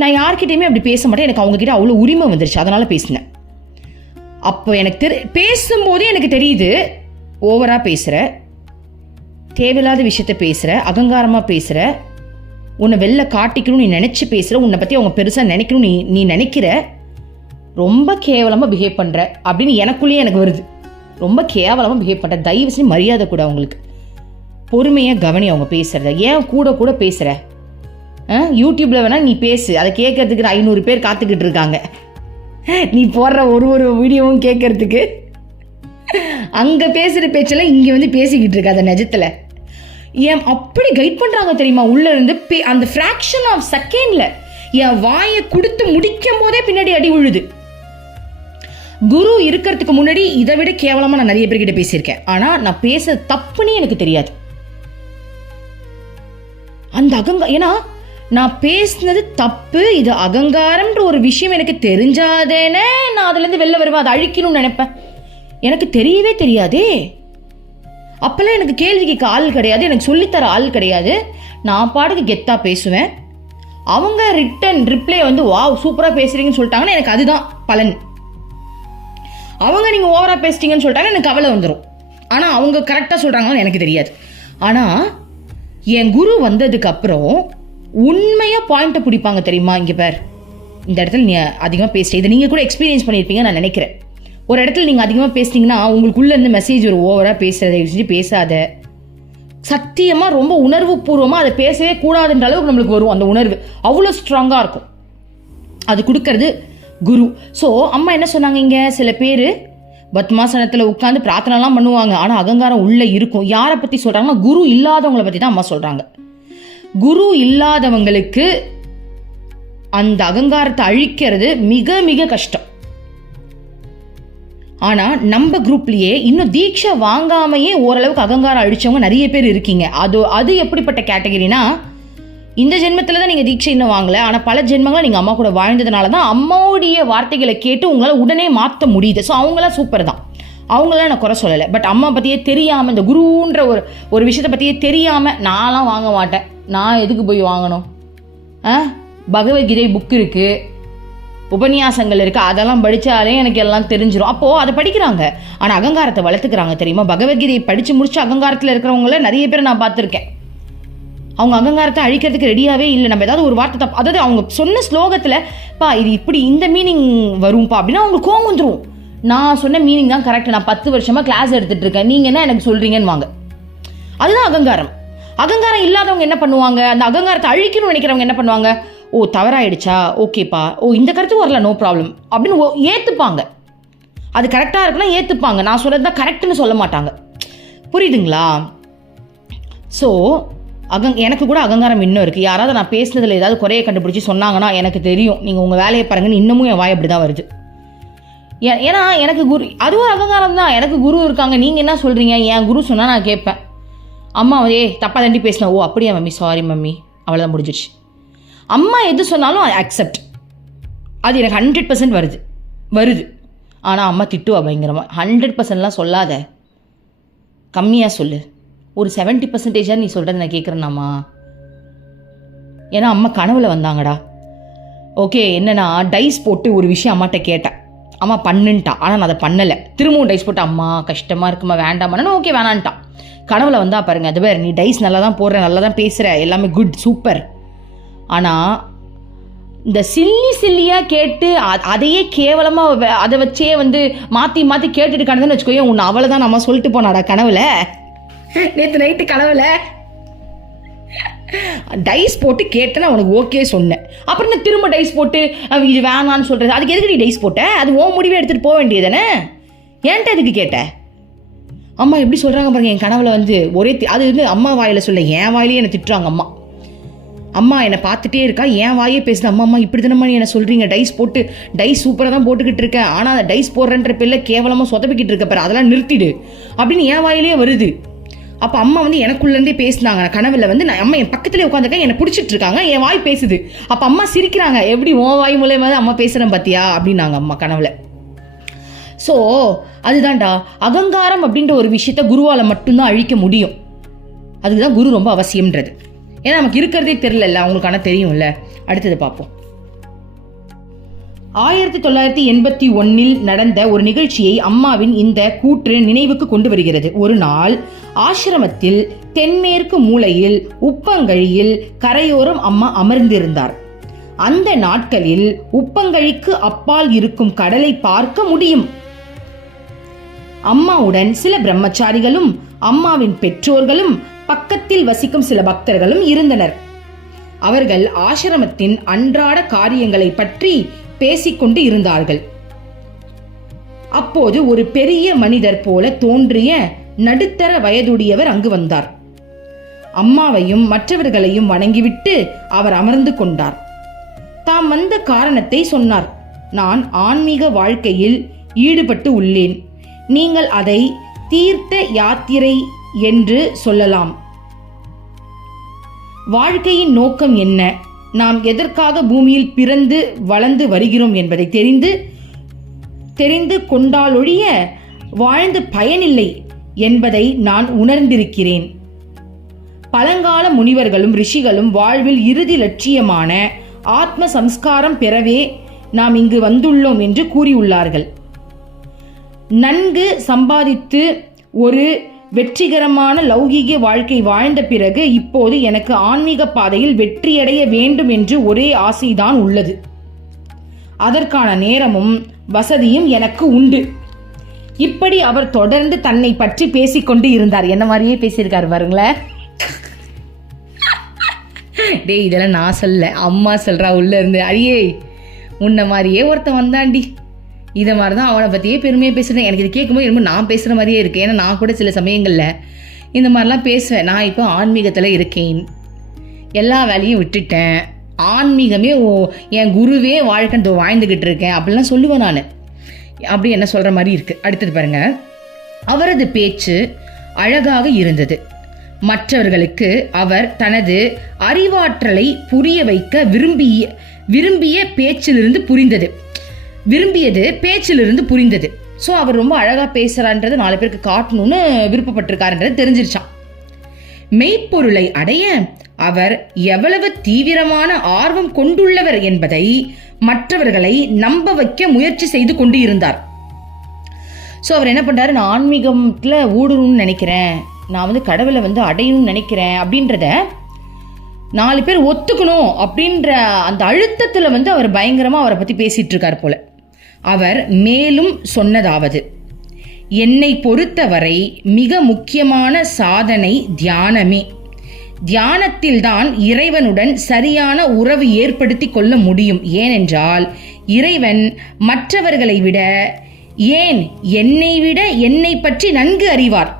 நான் யார்கிட்டையுமே அப்படி பேச மாட்டேன், எனக்கு அவங்ககிட்ட அவ்வளோ உரிமை வந்துருச்சு, அதனால பேசினேன். அப்போ எனக்கு பேசும்போதே எனக்கு தெரியுது, ஓவராக பேசுகிற, தேவையில்லாத விஷயத்த பேசுகிற, அகங்காரமாக பேசுகிற, உன்னை வெளில காட்டிக்கணும்னு நீ நினச்சி பேசுகிற, உன்னை பற்றி அவங்க பெருசாக நினைக்கணும் நீ நினைக்கிற, ரொம்ப கேவலமாக பிஹேவ் பண்ணுற அப்படின்னு எனக்குள்ளேயே எனக்கு வருது. ரொம்ப கேவலமாக பிஹேவ் பண்ணுற, தயவு செஞ்சு மரியாதை கூட அவங்களுக்கு, பொறுமையாக கவனி அவங்க பேசுகிறத. ஏன் கூட பேசுகிற? யூடியூப்பில் வேணால் நீ பேசு, அதை கேட்கறதுக்கு 500 பேர் காத்துக்கிட்டு இருக்காங்க. நீ போடுற ஒரு வீடியோவும் கேட்கறதுக்கு. அங்கே பேசுகிற பேச்செல்லாம் இங்கே பேசிக்கிட்டு இருக்காத நிஜத்தில். ஏன் அப்படி கைட் பண்ணுறாங்க தெரியுமா? உள்ளே இருந்து அந்த ஃப்ராக்ஷன் ஆஃப் செகண்டில் என் வாயை கொடுத்து முடிக்கும் போதே பின்னாடி அடி விழுது. குரு இருக்கிறதுக்கு முன்னாடி இதை விட கேவலமாக நான் நிறைய பேர்கிட்ட பேசியிருக்கேன். ஆனால் நான் பேச தப்புன்னு எனக்கு தெரியாது. அந்த ஏன்னா நான் பேசினது தப்பு, இது அகங்காரம்ன்ற ஒரு விஷயம் எனக்கு தெரிஞ்சாதேனே நான் அதுலேருந்து வெளில வருவேன், அதை அழிக்கணும்னு நினைப்பேன். எனக்கு தெரியவே தெரியாதே. அப்பெல்லாம் எனக்கு கேள்வி கேட்க ஆள் கிடையாது, எனக்கு சொல்லித்தர ஆள் கிடையாது. நான் பாட்டுக்கு கெத்தாக பேசுவேன். அவங்க ரிப்ளை வாவ் சூப்பராக பேசுறீங்கன்னு சொல்லிட்டாங்கன்னா எனக்கு அதுதான் பலன். அவங்க நீங்கள் ஓவராக பேசிட்டீங்கன்னு சொல்லிட்டாங்க எனக்கு கவலை வந்துடும். ஆனால் அவங்க கரெக்டாக சொல்கிறாங்கன்னு எனக்கு தெரியாது. ஆனால் என் குரு வந்ததுக்கு அப்புறம் உண்மையாக பாயிண்ட்டை பிடிப்பாங்க தெரியுமா? இங்கே பேர் இந்த இடத்துல நீ அதிகமாக பேசிட்டே, இதை நீங்கள் கூட எக்ஸ்பீரியன்ஸ் பண்ணியிருப்பீங்க நான் நினைக்கிறேன். ஒரு இடத்துல நீங்கள் அதிகமாக பேசிட்டீங்கன்னா உங்களுக்குள்ளேருந்து மெசேஜ் ஒரு ஓவராக பேசுறதை செஞ்சு பேசாத. சத்தியமாக ரொம்ப உணர்வு பூர்வமாக அதை பேசவே கூடாதுன்ற அளவுக்கு நம்மளுக்கு வரும் அந்த உணர்வு, அவ்வளோ ஸ்ட்ராங்காக இருக்கும். அது கொடுக்கறது குரு. ஸோ அம்மா என்ன சொன்னாங்க, இங்கே சில பேர் பத்மாசனத்தில் உட்காந்து பிரார்த்தனைலாம் பண்ணுவாங்க, ஆனால் அகங்காரம் உள்ளே இருக்கும். யாரை பற்றி சொல்கிறாங்கன்னா குரு இல்லாதவங்களை பற்றி தான் அம்மா சொல்கிறாங்க. குரு இல்லாதவங்களுக்கு அந்த அகங்காரத்தை அழிக்கிறது மிக மிக கஷ்டம். ஆனால் நம்ம குரூப்லேயே இன்னும் தீட்சை வாங்காமையே ஓரளவுக்கு அகங்காரம் அழிச்சவங்க நிறைய பேர் இருக்கீங்க. அது எப்படிப்பட்ட கேட்டகரினா, இந்த ஜென்மத்தில் தான் நீங்கள் தீட்சை இன்னும் வாங்கலை, ஆனால் பல ஜென்மங்களை நீங்கள் அம்மா கூட வாழ்ந்ததுனால தான் அம்மாவுடைய வார்த்தைகளை கேட்டு உங்களால் உடனே மாற்ற முடியுது. ஸோ அவங்களாம் சூப்பர் தான், அவங்களாம் நான் குறை சொல்லலை. பட் அம்மா பற்றியே தெரியாமல், இந்த குருன்ற ஒரு விஷயத்தை பற்றியே தெரியாமல் நான்லாம் வாங்க மாட்டேன், நான் எதுக்கு போய் வாங்கணும், பகவத்கீதை புக் இருக்குது, உபன்யாசங்கள் இருக்குது, அதெல்லாம் படித்தாலே எனக்கு எல்லாம் தெரிஞ்சிடும். அப்போது அதை படிக்கிறாங்க, ஆனால் அகங்காரத்தை வளர்த்துக்கிறாங்க தெரியுமா? பகவத்கீதையை படித்து முடிச்சு அகங்காரத்தில் இருக்கிறவங்கள நிறைய பேர் நான் பார்த்துருக்கேன். அவங்க அகங்காரத்தை அழிக்கிறதுக்கு ரெடியாகவே இல்லை. நம்ம ஏதாவது ஒரு வார்த்தை அதாவது அவங்க சொன்ன ஸ்லோகத்தில் பா இது இப்படி இந்த மீனிங் வரும்பா அப்படின்னா அவங்களுக்கு கோவம் வந்துடும். நான் சொன்ன மீனிங் தான் கரெக்ட், நான் 10 வருஷமாக கிளாஸ் எடுத்துகிட்டு இருக்கேன், நீங்கள் என்ன எனக்கு சொல்கிறீங்கன்னு வாங்க. அதுதான் அகங்காரம். அகங்காரம் இல்லாதவங்க என்ன பண்ணுவாங்க, அந்த அகங்காரத்தை அழிக்கணும்னு நினைக்கிறவங்க என்ன பண்ணுவாங்க, ஓ தவறாயிடுச்சா, ஓகேப்பா, ஓ இந்த கருத்து வரல, நோ ப்ராப்ளம் அப்படின்னு ஏற்றுப்பாங்க. அது கரெக்டாக இருக்குன்னா ஏற்றுப்பாங்க, நான் சொல்கிறது தான் கரெக்டுன்னு சொல்ல மாட்டாங்க. புரியுதுங்களா? ஸோ எனக்கு கூட அகங்காரம் இன்னும் இருக்குது. யாராவது நான் பேசுனதில் ஏதாவது குறைய கண்டுபிடிச்சி சொன்னாங்கன்னா எனக்கு தெரியும், நீங்கள் உங்கள் வேலையை பாருங்கன்னு இன்னமும் என் வாய் அப்படி தான் வருது. ஏன்னா எனக்கு குரு, அதுவும் அகங்காரம் தான். எனக்கு குரு இருக்காங்க, நீங்கள் என்ன சொல்கிறீங்க, என் குரு சொன்னால் நான் கேட்பேன். அம்மா தப்பாக தாண்டி பேசினேன், ஓ அப்படியா மம்மி, சாரி மம்மி, அவ்வளோதான் முடிஞ்சிடுச்சு. அம்மா எது சொன்னாலும் அக்செப்ட், அது எனக்கு 100% வருது. ஆனால் அம்மா திட்டுவா பயங்கரமாக. 100%லாம் சொல்லாத, கம்மியாக சொல்லு, ஒரு 70% நீ சொல்கிறத நான் கேட்குறேன்னாம்மா. ஏன்னா அம்மா கனவுல வந்தாங்கடா. ஓகே, என்னன்னா டைஸ் போட்டு ஒரு விஷயம் அம்மாட்ட கேட்டேன், அம்மா பண்ணுன்ட்டா. ஆனால் நான் அதை பண்ணலை. திரும்பவும் டைஸ் போட்டு அம்மா கஷ்டமாக இருக்குமா வேண்டாமான்னு, ஓகே வேணான்ட்டான். கனவுல வந்தா பாருங்க, அது வேறு, நீ டைஸ் நல்லா தான் போடுற, நல்லா தான் பேசுகிற, எல்லாமே குட் சூப்பர். ஆனால் இந்த சில்லியாக கேட்டு அதையே கேவலமாக அதை வச்சே மாற்றி மாற்றி கேட்டுட்டு கிடந்துன்னு வச்சுக்கோயே, உன்னை அவளை தான் நம்ம சொல்லிட்டு போனாடா கனவுல. நேற்று நைட்டு கனவுல டைஸ் போட்டு கேட்டேன்னு அவனுக்கு ஓகே சொன்னேன். அப்புறம் நான் திரும்ப டைஸ் போட்டு இது வேணான்னு சொல்கிறது, அதுக்கு எதுக்கு நீ டைஸ் போட்ட, அது ஓ முடிவே எடுத்துகிட்டு போக வேண்டியதானே, ஏன்ட்ட எதுக்கு கேட்ட? அம்மா எப்படி சொல்கிறாங்க பாருங்க, என் கனவுல ஒரே அது அம்மா வாயில் சொல்ல, என் வாயிலே என்னை திட்டுறாங்க. அம்மா என்னை பார்த்துட்டே இருக்கா, என் வாயே பேசுது, அம்மா இப்படி தானம்மா நீ என்ன சொல்கிறீங்க, டைஸ் சூப்பராக தான் போட்டுக்கிட்டு இருக்கேன், ஆனால் அந்த டைஸ் போடுறன்ற பேரில் கேவலமாக சொதப்பிக்கிட்டு இருக்க பாரு, அதெல்லாம் நிறுத்திடு அப்படின்னு என் வாயிலே வருது. அப்போ அம்மா எனக்குள்ளேருந்தே பேசினாங்க. நான் கனவுல நான் அம்மா என் பக்கத்துலேயே உட்காந்துருக்கேன், என்னை பிடிச்சிட்டு இருக்காங்க, என் வாய் பேசுது. அப்போ அம்மா சிரிக்கிறாங்க, எப்படி உன் வாய் மூலயமா அம்மா பேசுகிறேன் பார்த்தியா அப்படின்னாங்க அம்மா கனவுல. ஸோ அதுதான்டா அகங்காரம் அப்படின்ற ஒரு விஷயத்த குருவால் மட்டும்தான் அழிக்க முடியும். அதுக்குதான் குரு ரொம்ப அவசியம்ன்றது. ஏன்னா நமக்கு இருக்கிறதே தெரியல, அவங்களுக்கு ஆனால் தெரியும்ல. அடுத்தது பார்ப்போம். 1981 நடந்த ஒரு நிகழ்ச்சியை அம்மாவின் இந்த கூற்று நினைவுக்கு கொண்டு வருகிறது. ஒரு நாள் ஆசிரமத்தில் தென்மேற்கு மூலையில் உப்பங்கழியில் கரையோரம் அம்மா அமர்ந்திருந்தார். அந்த நாட்களில் உப்பங்கழிக்கு அப்பால் இருக்கும் கடலை பார்க்க முடியும். அம்மாவுடன் சில பிரம்மச்சாரிகளும் அம்மாவின் பெற்றோர்களும் பக்கத்தில் வசிக்கும் சில பக்தர்களும் இருந்தனர். அவர்கள் ஆசிரமத்தின் அன்றாட காரியங்களை பற்றி பேசிக்கொண்டு இருந்தார்கள். அப்போது ஒரு பெரிய மனிதர் போல தோன்றிய நடுத்தர வயதுடையவர் அங்கு வந்தார். அம்மாவையும் மற்றவர்களையும் வணங்கிவிட்டு அவர் அமர்ந்து கொண்டார். தாம் வந்த காரணத்தை சொன்னார். நான் ஆன்மீக வாழ்க்கையில் ஈடுபட்டு உள்ளேன். நீங்கள் அதை தீர்த்த யாத்திரை என்று சொல்லலாம். வாழ்க்கையின் நோக்கம் என்ன, நாம் எதற்காக பூமியில் பிறந்து வளர்ந்து வருகிறோம் என்பதை தெரிந்து கொண்டாலொழிய வாழ்ந்து பயனில்லை என்பதை நான் உணர்ந்திருக்கிறேன். பழங்கால முனிவர்களும் ரிஷிகளும் வாழ்வில் இறுதி லட்சியமான ஆத்ம சம்ஸ்காரம் பெறவே நாம் இங்கு வந்துள்ளோம் என்று கூறியுள்ளார்கள். நன்கு சம்பாதித்து ஒரு வெற்றிகரமான லௌகீக வாழ்க்கை வாழ்ந்த பிறகு இப்போது எனக்கு ஆன்மீக பாதையில் வெற்றியடைய வேண்டும் என்று ஒரே ஆசைதான் உள்ளது. அதற்கான நேரமும் வசதியும் எனக்கு உண்டு. இப்படி அவர் தொடர்ந்து தன்னை பற்றி பேசிக்கொண்டு இருந்தார். என்ன மாதிரியே பேசியிருக்காரு பாருங்களேன். டேய் இதெல்லாம் நான் சொல்ல, அம்மா சொல்றா உள்ள இருந்து. அடியே உன்ன மாதிரியே ஒருத்தன் வந்தாண்டி, இதை மாதிரி தான் அவனை பற்றியே பெருமையாக பேசுகிறேன். எனக்கு இது கேட்கும்போது என்னமோ நான் பேசுகிற மாதிரியே இருக்குது. ஏன்னா நான் கூட சில சமயங்களில் இந்த மாதிரிலாம் பேசுவேன். நான் இப்போ ஆன்மீகத்தில் இருக்கேன், எல்லா வேலையும் விட்டுட்டேன், ஆன்மீகமே என் குருவே வாழ்க்கை வாழ்ந்துக்கிட்டு இருக்கேன் அப்படிலாம் சொல்லுவேன் நான். அப்படி என்ன சொல்கிற மாதிரி இருக்குது. அடுத்தது பாருங்க, அவரது பேச்சு அழகாக இருந்தது. மற்றவர்களுக்கு அவர் தனது அறிவாற்றலை புரிய வைக்க விரும்பியது பேச்சிலிருந்து புரிந்தது. ஸோ அவர் ரொம்ப அழகாக பேசுகிறான்றது 4 பேருக்கு காட்டணும்னு விருப்பப்பட்டிருக்காருன்றது தெரிஞ்சிருச்சான். மெய்ப்பொருளை அடைய அவர் எவ்வளவு தீவிரமான ஆர்வம் கொண்டுள்ளவர் என்பதை மற்றவர்களை நம்ப வைக்க முயற்சி செய்து கொண்டு இருந்தார். ஸோ அவர் என்ன பண்ணுறாரு, நான் ஆன்மீகத்தில் ஊடணும்னு நினைக்கிறேன், நான் கடவுளை அடையணும்னு நினைக்கிறேன் அப்படின்றத 4 பேர் ஒத்துக்கணும் அப்படின்ற அந்த அழுத்தத்தில் வந்து அவர் பயங்கரமாக அவரை பற்றி பேசிகிட்டு இருக்கார் போல. அவர் மேலும் சொன்னதாவது, என்னை பொறுத்தவரை மிக முக்கியமான சாதனை தியானமே. தியானத்தில்தான் இறைவனுடன் சரியான உறவு ஏற்படுத்தி கொள்ள முடியும். ஏனென்றால் இறைவன் மற்றவர்களை விட, ஏன் என்னை விட என்னை பற்றி நன்கு அறிவார்.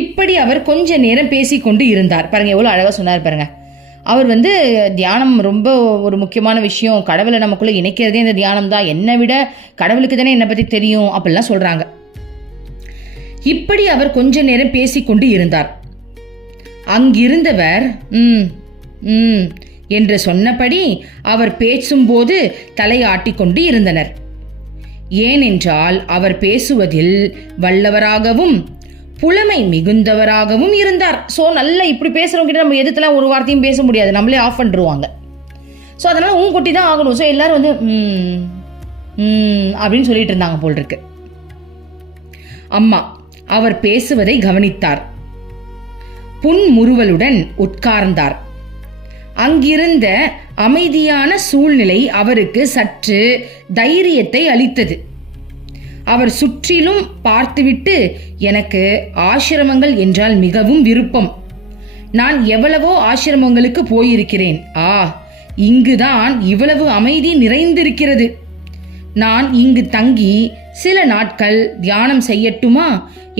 இப்படி அவர் கொஞ்ச நேரம் பேசிக்கொண்டு இருந்தார். பாருங்க எவ்வளோ அழகாக சொன்னார் பாருங்க. அவர் வந்து தியானம் ரொம்ப ஒரு முக்கியமான விஷயம், கடவுளை நமக்குள்ளே இணைக்கிறதே இந்த தியானம் தான், என்னை விட கடவுளுக்கு தானே என்னை பற்றி தெரியும் அப்படிலாம் சொல்கிறாங்க. இப்படி அவர் கொஞ்ச நேரம் பேசிக்கொண்டு இருந்தார். அங்கிருந்தவர் என்று சொன்னபடி அவர் பேசும்போது தலையாட்டி கொண்டு இருந்தனர். ஏனென்றால் அவர் பேசுவதில் வல்லவராகவும் புலமை மிகுந்தவராகவும் இருந்தார். ஸோ நல்லா இப்படி பேசுகிறவங்கிட்ட நம்ம எதுத்தெல்லாம் ஒரு வார்த்தையும் பேச முடியாது, நம்மளே ஆஃப் பண்ணிடுவாங்க. ஸோ அதனால் கொட்டி தான் ஆகணும். ஸோ எல்லாரும் வந்து அப்படின்னு சொல்லிட்டு இருந்தாங்க போல் இருக்கு. அம்மா அவர் பேசுவதை கவனித்தார். புன்முறுவலுடன் உட்கார்ந்தார். அங்கிருந்த அமைதியான சூழ்நிலை அவருக்கு சற்று தைரியத்தை அளித்தது. அவர் சுற்றிலும் பார்த்துவிட்டு, எனக்கு ஆசிரமங்கள் என்றால் மிகவும் விருப்பம். நான் எவ்வளவோ ஆசிரமங்களுக்கு போயிருக்கிறேன். இங்குதான் இவ்வளவு அமைதி நிறைந்திருக்கிறது. நான் இங்கு தங்கி சில நாட்கள் தியானம் செய்யட்டுமா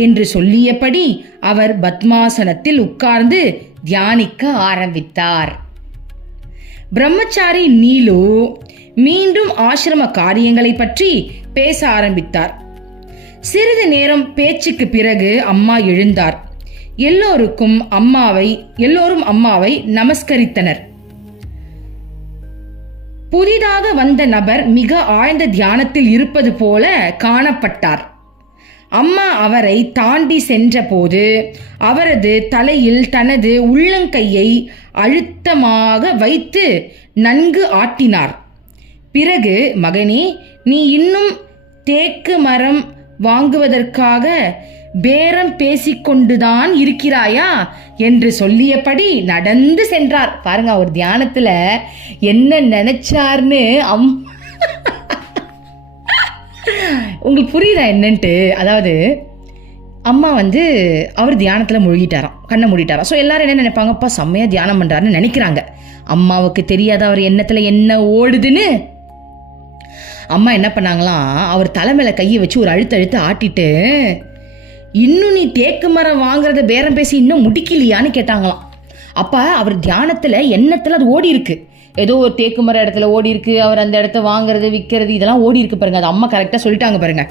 என்று சொல்லியபடி அவர் பத்மாசனத்தில் உட்கார்ந்து தியானிக்க ஆரம்பித்தார். பிரம்மச்சாரி நீலு மீண்டும் ஆசிரம காரியங்களை பற்றி பேச ஆரம்பித்தார். சிறிது நேரம் பேச்சுக்கு பிறகு அம்மா எழுந்தார். எல்லோரும் அம்மாவை நமஸ்கரித்தனர். புதிதாக வந்த நபர் மிக ஆழ்ந்த தியானத்தில் இருப்பது போல காணப்பட்டார். அம்மா அவரை தாண்டி சென்ற போது அவரது தலையில் தனது உள்ளங்கையை அழுத்தமாக வைத்து நன்கு ஆட்டினார். பிறகு, மகனே, நீ இன்னும் தேக்கு மரம் வாங்குவதற்காக பேரம் பேசிக்கொண்டுதான் இருக்கிறாயா என்று சொல்லியபடி நடந்து சென்றார். பாருங்க அவர் தியானத்துல என்ன நினைச்சார்னு உங்களுக்கு புரியுதா என்னன்ட்டு? அதாவது அம்மா வந்து அவர் தியானத்தில் முழுகிட்டாராம், கண்ணை மூடிட்டாராம். ஸோ எல்லாரும் என்ன நினைப்பாங்கப்பா, செம்மையாக தியானம் பண்ணுறாருன்னு நினைக்கிறாங்க. அம்மாவுக்கு தெரியாத அவர் எண்ணத்தில் என்ன ஓடுதுன்னு. அம்மா என்ன பண்ணாங்களாம், அவர் தலைமையில கையை வச்சு ஒரு அழுத்த ஆட்டிட்டு, இன்னும் நீ தேக்கு மரம் வாங்குறத பேரம் பேசி இன்னும் முடிக்கலையான்னு கேட்டாங்களாம். அப்போ அவர் தியானத்தில் எண்ணத்தில் அது ஓடி இருக்கு. ஏதோ ஒரு தேக்கு மரம் இடத்துல ஓடி இருக்கு, அவர் அந்த இடத்த வாங்குறது விற்கிறது இதெல்லாம் ஓடி இருக்கு பாருங்க. அது அம்மா கரெக்டாக சொல்லிட்டாங்க பாருங்க.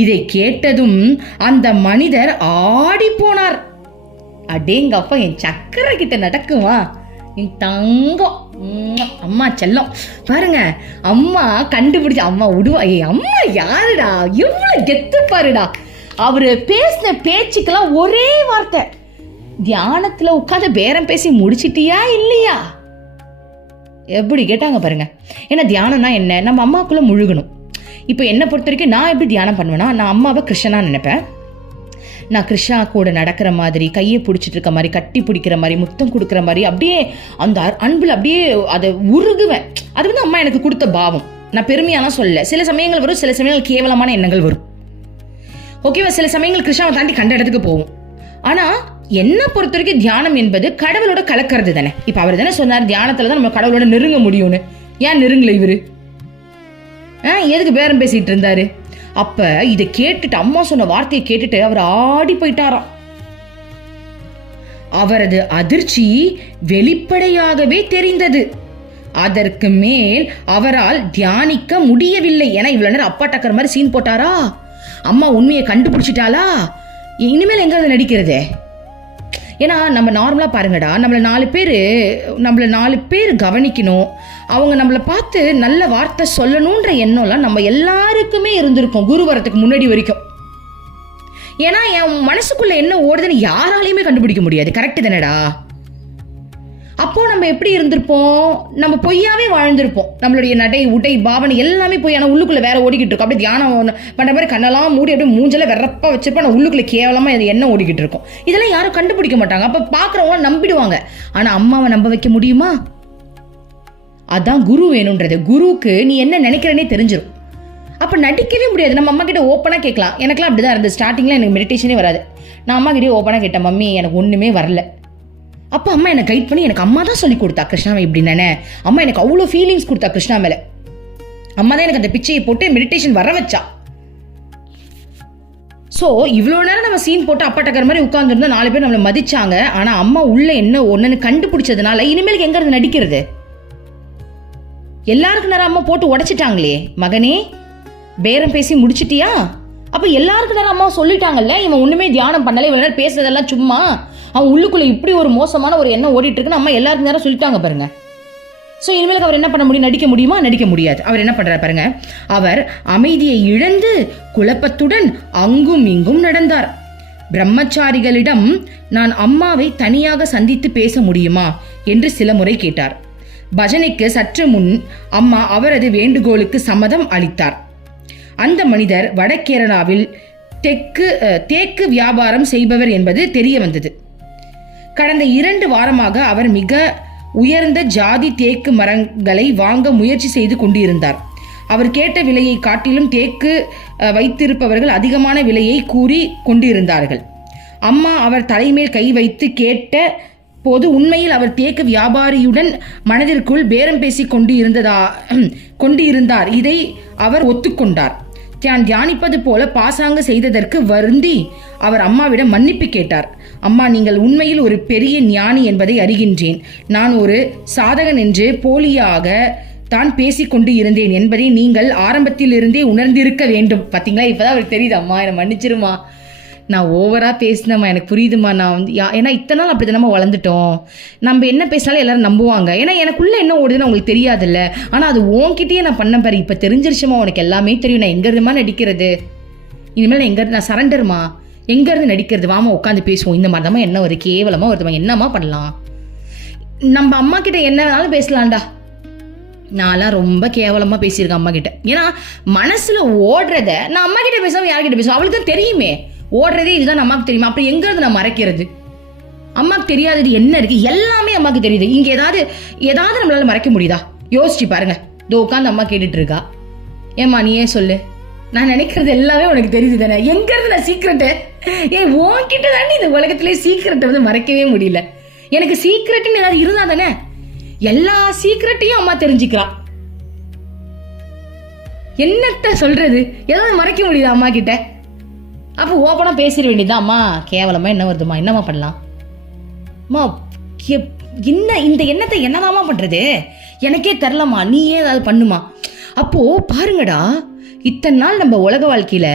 இதை கேட்டதும் அந்த மனிதர் ஆடி போனார். அடேங்கப்பா, என் சக்கரை கிட்ட நடக்குமா, என் தங்கம், அம்மா செல்லம். பாருங்க அம்மா கண்டுபிடிச்ச, அம்மா விடுவா, அம்மா யாருடா, எவ்வளவு கெத்து பாருடா. அவரு பேசின பேச்சுக்கெல்லாம் ஒரே வார்த்தை, தியானத்துல உட்காந்து பேரம் பேசி முடிச்சிட்டியா இல்லையா, எப்படி கேட்டாங்க பாருங்க. ஏன்னா தியானம்னா என்ன, நம்ம அம்மாக்குள்ள முழுகணும். இப்போ என்னை பொறுத்த வரைக்கும் நான் எப்படி தியானம் பண்ணுவேன்னா, நான் அம்மாவை கிருஷ்ணனா நினைப்பேன். நான் கிருஷ்ணா கூட நடக்கிற மாதிரி, கையை பிடிச்சிட்டு இருக்க மாதிரி, கட்டி பிடிக்கிற மாதிரி, முத்தம் கொடுக்குற மாதிரி, அப்படியே அந்த அன்பில் அப்படியே அதை உருகுவேன். அது வந்து அம்மா எனக்கு கொடுத்த பாவம். நான் பெருமையாலாம் சொல்ல. சில சமயங்கள் வரும், சில சமயங்கள் கேவலமான எண்ணங்கள் வரும். ஓகேவா? சில சமயங்கள் கிருஷ்ணாவை தாண்டி கண்ட இடத்துக்கு போகும். ஆனால் என்ன பொறுத்த வரைக்கும் தியானம் என்பது கடவுளோட கலக்கிறது தானே. இப்போ அவர் தானே சொன்னார், தியானத்தில் தான் நம்ம கடவுளோட நெருங்க முடியும்னு. ஏன் நெருங்கல இவரு? எதுக்கு பேரம் பேசிட்டு இருந்தாரு? அப்ப இதை கேட்டுட்டு, அம்மா சொன்ன வார்த்தையை கேட்டுட்டு அவர் ஆடி போயிட்டாராம். அவரது அதிர்ச்சி வெளிப்படையாகவே தெரிந்தது. அதற்கு மேல் அவரால் தியானிக்க முடியவில்லை. ஏன்னா இவ்வளவு நேரம் அப்பா டக்கர் மாதிரி சீன் போட்டாரா, அம்மா உண்மையை கண்டுபிடிச்சிட்டாளா, இனிமேல் எங்க அதை நடிக்கிறதே? ஏன்னா நம்ம நார்மலாக பாருங்கடா, நம்மளை நாலு பேர் கவனிக்கணும், அவங்க நம்மளை பார்த்து நல்ல வார்த்தை சொல்லணுன்ற எண்ணம்லாம் நம்ம எல்லாருக்குமே இருந்திருக்கும் குரு வரத்துக்கு முன்னாடி வரைக்கும். ஏன்னா என் மனசுக்குள்ள என்ன ஓடுதுன்னு யாராலையுமே கண்டுபிடிக்க முடியாது. கரெக்டு தானடா? அப்போ நம்ம எப்படி இருந்திருப்போம்? நம்ம பொய்யாவே வாழ்ந்திருப்போம். நம்மளுடைய நடை, உடை, பாவனை எல்லாமே பொய். ஆனால் உள்ளுக்குள்ள வேற ஓடிக்கிட்டு இருக்கும். அப்படியே தியானம் பண்ற மாதிரி கண்ணெல்லாம் மூடி அப்படியே மூஞ்செல்லாம் வெறப்பா வச்சிருப்போம். ஆனால் உள்ளுக்குள்ள கேவலமா என்ன ஓடிக்கிட்டு இருக்கும். இதெல்லாம் யாரும் கண்டுபிடிக்க மாட்டாங்க. அப்ப பாக்குறவங்க நம்பிடுவாங்க. ஆனா அம்மாவை நம்ப வைக்க முடியுமா? அதான் குரு வேணும்ன்றது. குருவுக்கு நீ என்ன நினைக்கிறனே தெரிஞ்சிடும். அப்ப நடிக்கவே முடியாது. நம்ம அம்மா கிட்ட ஓப்பனா கேட்கலாம். எனக்குலாம் அப்படிதான் இருந்தது. ஸ்டார்டிங்ல எனக்கு மெடிடேஷனே வராது. நான் அம்மா கிட்டே ஓப்பனா கேட்டேன், மம்மி எனக்கு ஒண்ணுமே வரல. அப்போ அம்மா என்னை கைட் பண்ணி எனக்கு அம்மா தான் சொல்லி கொடுத்தா கிருஷ்ணாவை இப்படி நானே. அம்மா எனக்கு அவ்வளோ ஃபீலிங்ஸ் கொடுத்தா கிருஷ்ணா மேலே. அம்மா தான் எனக்கு அந்த பிச்சையை போட்டு மெடிடேஷன் வர வச்சா. ஸோ இவ்வளோ நேரம் நம்ம சீன் போட்டு அப்பாட்டக்கிற மாதிரி உட்காந்துருந்தோம். 4 பேர் நம்மளை மதிச்சாங்க. ஆனால் அம்மா உள்ள என்ன ஒன்றுன்னு கண்டுபிடிச்சதுனால இனிமேலுக்கு எங்க இருந்து நடிக்கிறது? எல்லாருக்கும் நேரம் அம்மா போட்டு உடைச்சிட்டாங்களே. மகனே பேரம் பேசி முடிச்சிட்டியா? அப்போ எல்லாருக்கும் நேரம் அம்மா சொல்லிட்டாங்கல்ல, இவன் ஒன்றுமே தியானம் பண்ணலை, இவ்வளோ நேரம் பேசுறதெல்லாம் சும்மா, அவன் உள்ளுக்குள்ள இப்படி ஒரு மோசமான ஒரு எண்ணம் ஓடிட்டு இருக்குன்னு அம்மா எல்லாருக்கும் நேரம் சொல்லிட்டாங்க பாருங்க. ஸோ இனிமேலுக்கு அவர் என்ன பண்ண முடியும்? நடிக்க முடியுமா? நடிக்க முடியாது. அவர் என்ன பண்றாரு பாருங்க. அவர் அமைதியை இழந்து குழப்பத்துடன் அங்கும் இங்கும் நடந்தார். பிரம்மச்சாரிகளிடம் நான் அம்மாவை தனியாக சந்தித்து பேச முடியுமா என்று சில முறை கேட்டார். பஜனைக்கு சற்று முன் அம்மா அவரது வேண்டுகோளுக்கு சம்மதம் அளித்தார். அந்த மனிதர் வடகேரளாவில் தேக்கு வியாபாரம் செய்பவர் என்பது தெரிய வந்தது. கடந்த 2 வாரமாக அவர் மிக உயர்ந்த ஜாதி தேக்கு மரங்களை வாங்க முயற்சி செய்து கொண்டிருந்தார். அவர் கேட்ட விலையை காட்டிலும் தேக்கு வைத்திருப்பவர்கள் அதிகமான விலையை கூறி கொண்டிருந்தார்கள். அம்மா அவர் தலைமேல் கை வைத்து கேட்ட போது உண்மையில் அவர் தேக்கு வியாபாரியுடன் மனதிற்குள் பேரம் பேசி கொண்டிருந்தார். இதை அவர் ஒத்துக்கொண்டார். தான் தியானிப்பது போல பாசாங்க செய்ததற்கு வருந்தி அவர் அம்மாவிடம் மன்னிப்பு கேட்டார். அம்மா, நீங்கள் உண்மையில் ஒரு பெரிய ஞானி என்பதை அறிகின்றேன். நான் ஒரு சாதகன் என்று போலியாக தான் பேசிக்கொண்டு இருந்தேன் என்பதை நீங்கள் ஆரம்பத்தில் இருந்தே உணர்ந்திருக்க வேண்டும். பார்த்தீங்களா? இப்போதான் அவருக்கு தெரியுது, அம்மா என்னை மன்னிச்சிருமா, நான் ஓவராக பேசினம்மா, எனக்கு புரியுதுமா. நான் வந்து ஏன்னா இத்தனை நாள் அப்படி தானே வளர்ந்துட்டோம். நம்ம என்ன பேசினாலும் எல்லாரும் நம்புவாங்க. ஏன்னா எனக்குள்ளே என்ன ஓடுதுன்னு உங்களுக்கு தெரியாதுல்ல. ஆனால் அது உன்கிட்டயே நான் பண்ண பாரு. இப்போ தெரிஞ்சிருச்சுமா, உனக்கு எல்லாமே தெரியும். நான் எங்கேருந்துமா நடிக்கிறது? இனிமேல் நான் எங்கேருந்து நான் சரண்டர்மா, எங்கேருந்து நடிக்கிறது? வாமா உட்காந்து பேசுவோம். இந்த மாதிரி தான் என்ன ஒரு கேவலமாக வருதுமா, என்னம்மா பண்ணலாம்? நம்ம அம்மா கிட்ட என்ன வேணாலும் பேசலாம்டா. நான்லாம் ரொம்ப கேவலமாக பேசியிருக்கேன் அம்மா கிட்ட. ஏன்னா மனசில் ஓடுறத நான் அம்மா கிட்ட பேசாமல் யார்கிட்ட பேசுவேன்? அவளுக்கு தான் தெரியுமே. ஓடுறதே இதுதான் அம்மாவுக்கு தெரியுமா? அப்படி எங்கிறது நான் மறைக்கிறது? அம்மாவுக்கு தெரியாதது என்ன இருக்கு? எல்லாமே அம்மாவுக்கு தெரியுது. இங்க ஏதாவது நம்மளால மறைக்க முடியுதா? யோசிச்சு பாருங்க. இதோ உட்காந்து அம்மா கேட்டுட்டு இருக்கா. ஏம்மா நீயே சொல்லு, நான் நினைக்கிறது எல்லாமே உனக்கு தெரியுது தானே? எங்கிறது நான் சீக்கிரட்டு? உன்கிட்ட தாண்டி இந்த உலகத்திலே சீக்கிரட்டை வந்து மறைக்கவே முடியல. எனக்கு சீக்கிரட்னு ஏதாவது இருந்தா தானே எல்லா சீக்கிரட்டையும் அம்மா தெரிஞ்சுக்கிறா. என்னத்த சொல்றது? ஏதாவது மறைக்க முடியுதா அம்மா கிட்ட? அப்போ ஓப்பனாக பேசிட வேண்டியதுதான். அம்மா கேவலமாக என்ன வருதுமா, என்னம்மா பண்ணலாம்? அம்மா என்ன இந்த எண்ணத்தை என்னதாம்மா பண்ணுறது? எனக்கே தெரிலம்மா, நீயே ஏதாவது பண்ணுமா? அப்போது பாருங்கடா, இத்தனை நாள் நம்ம உலக வாழ்க்கையில்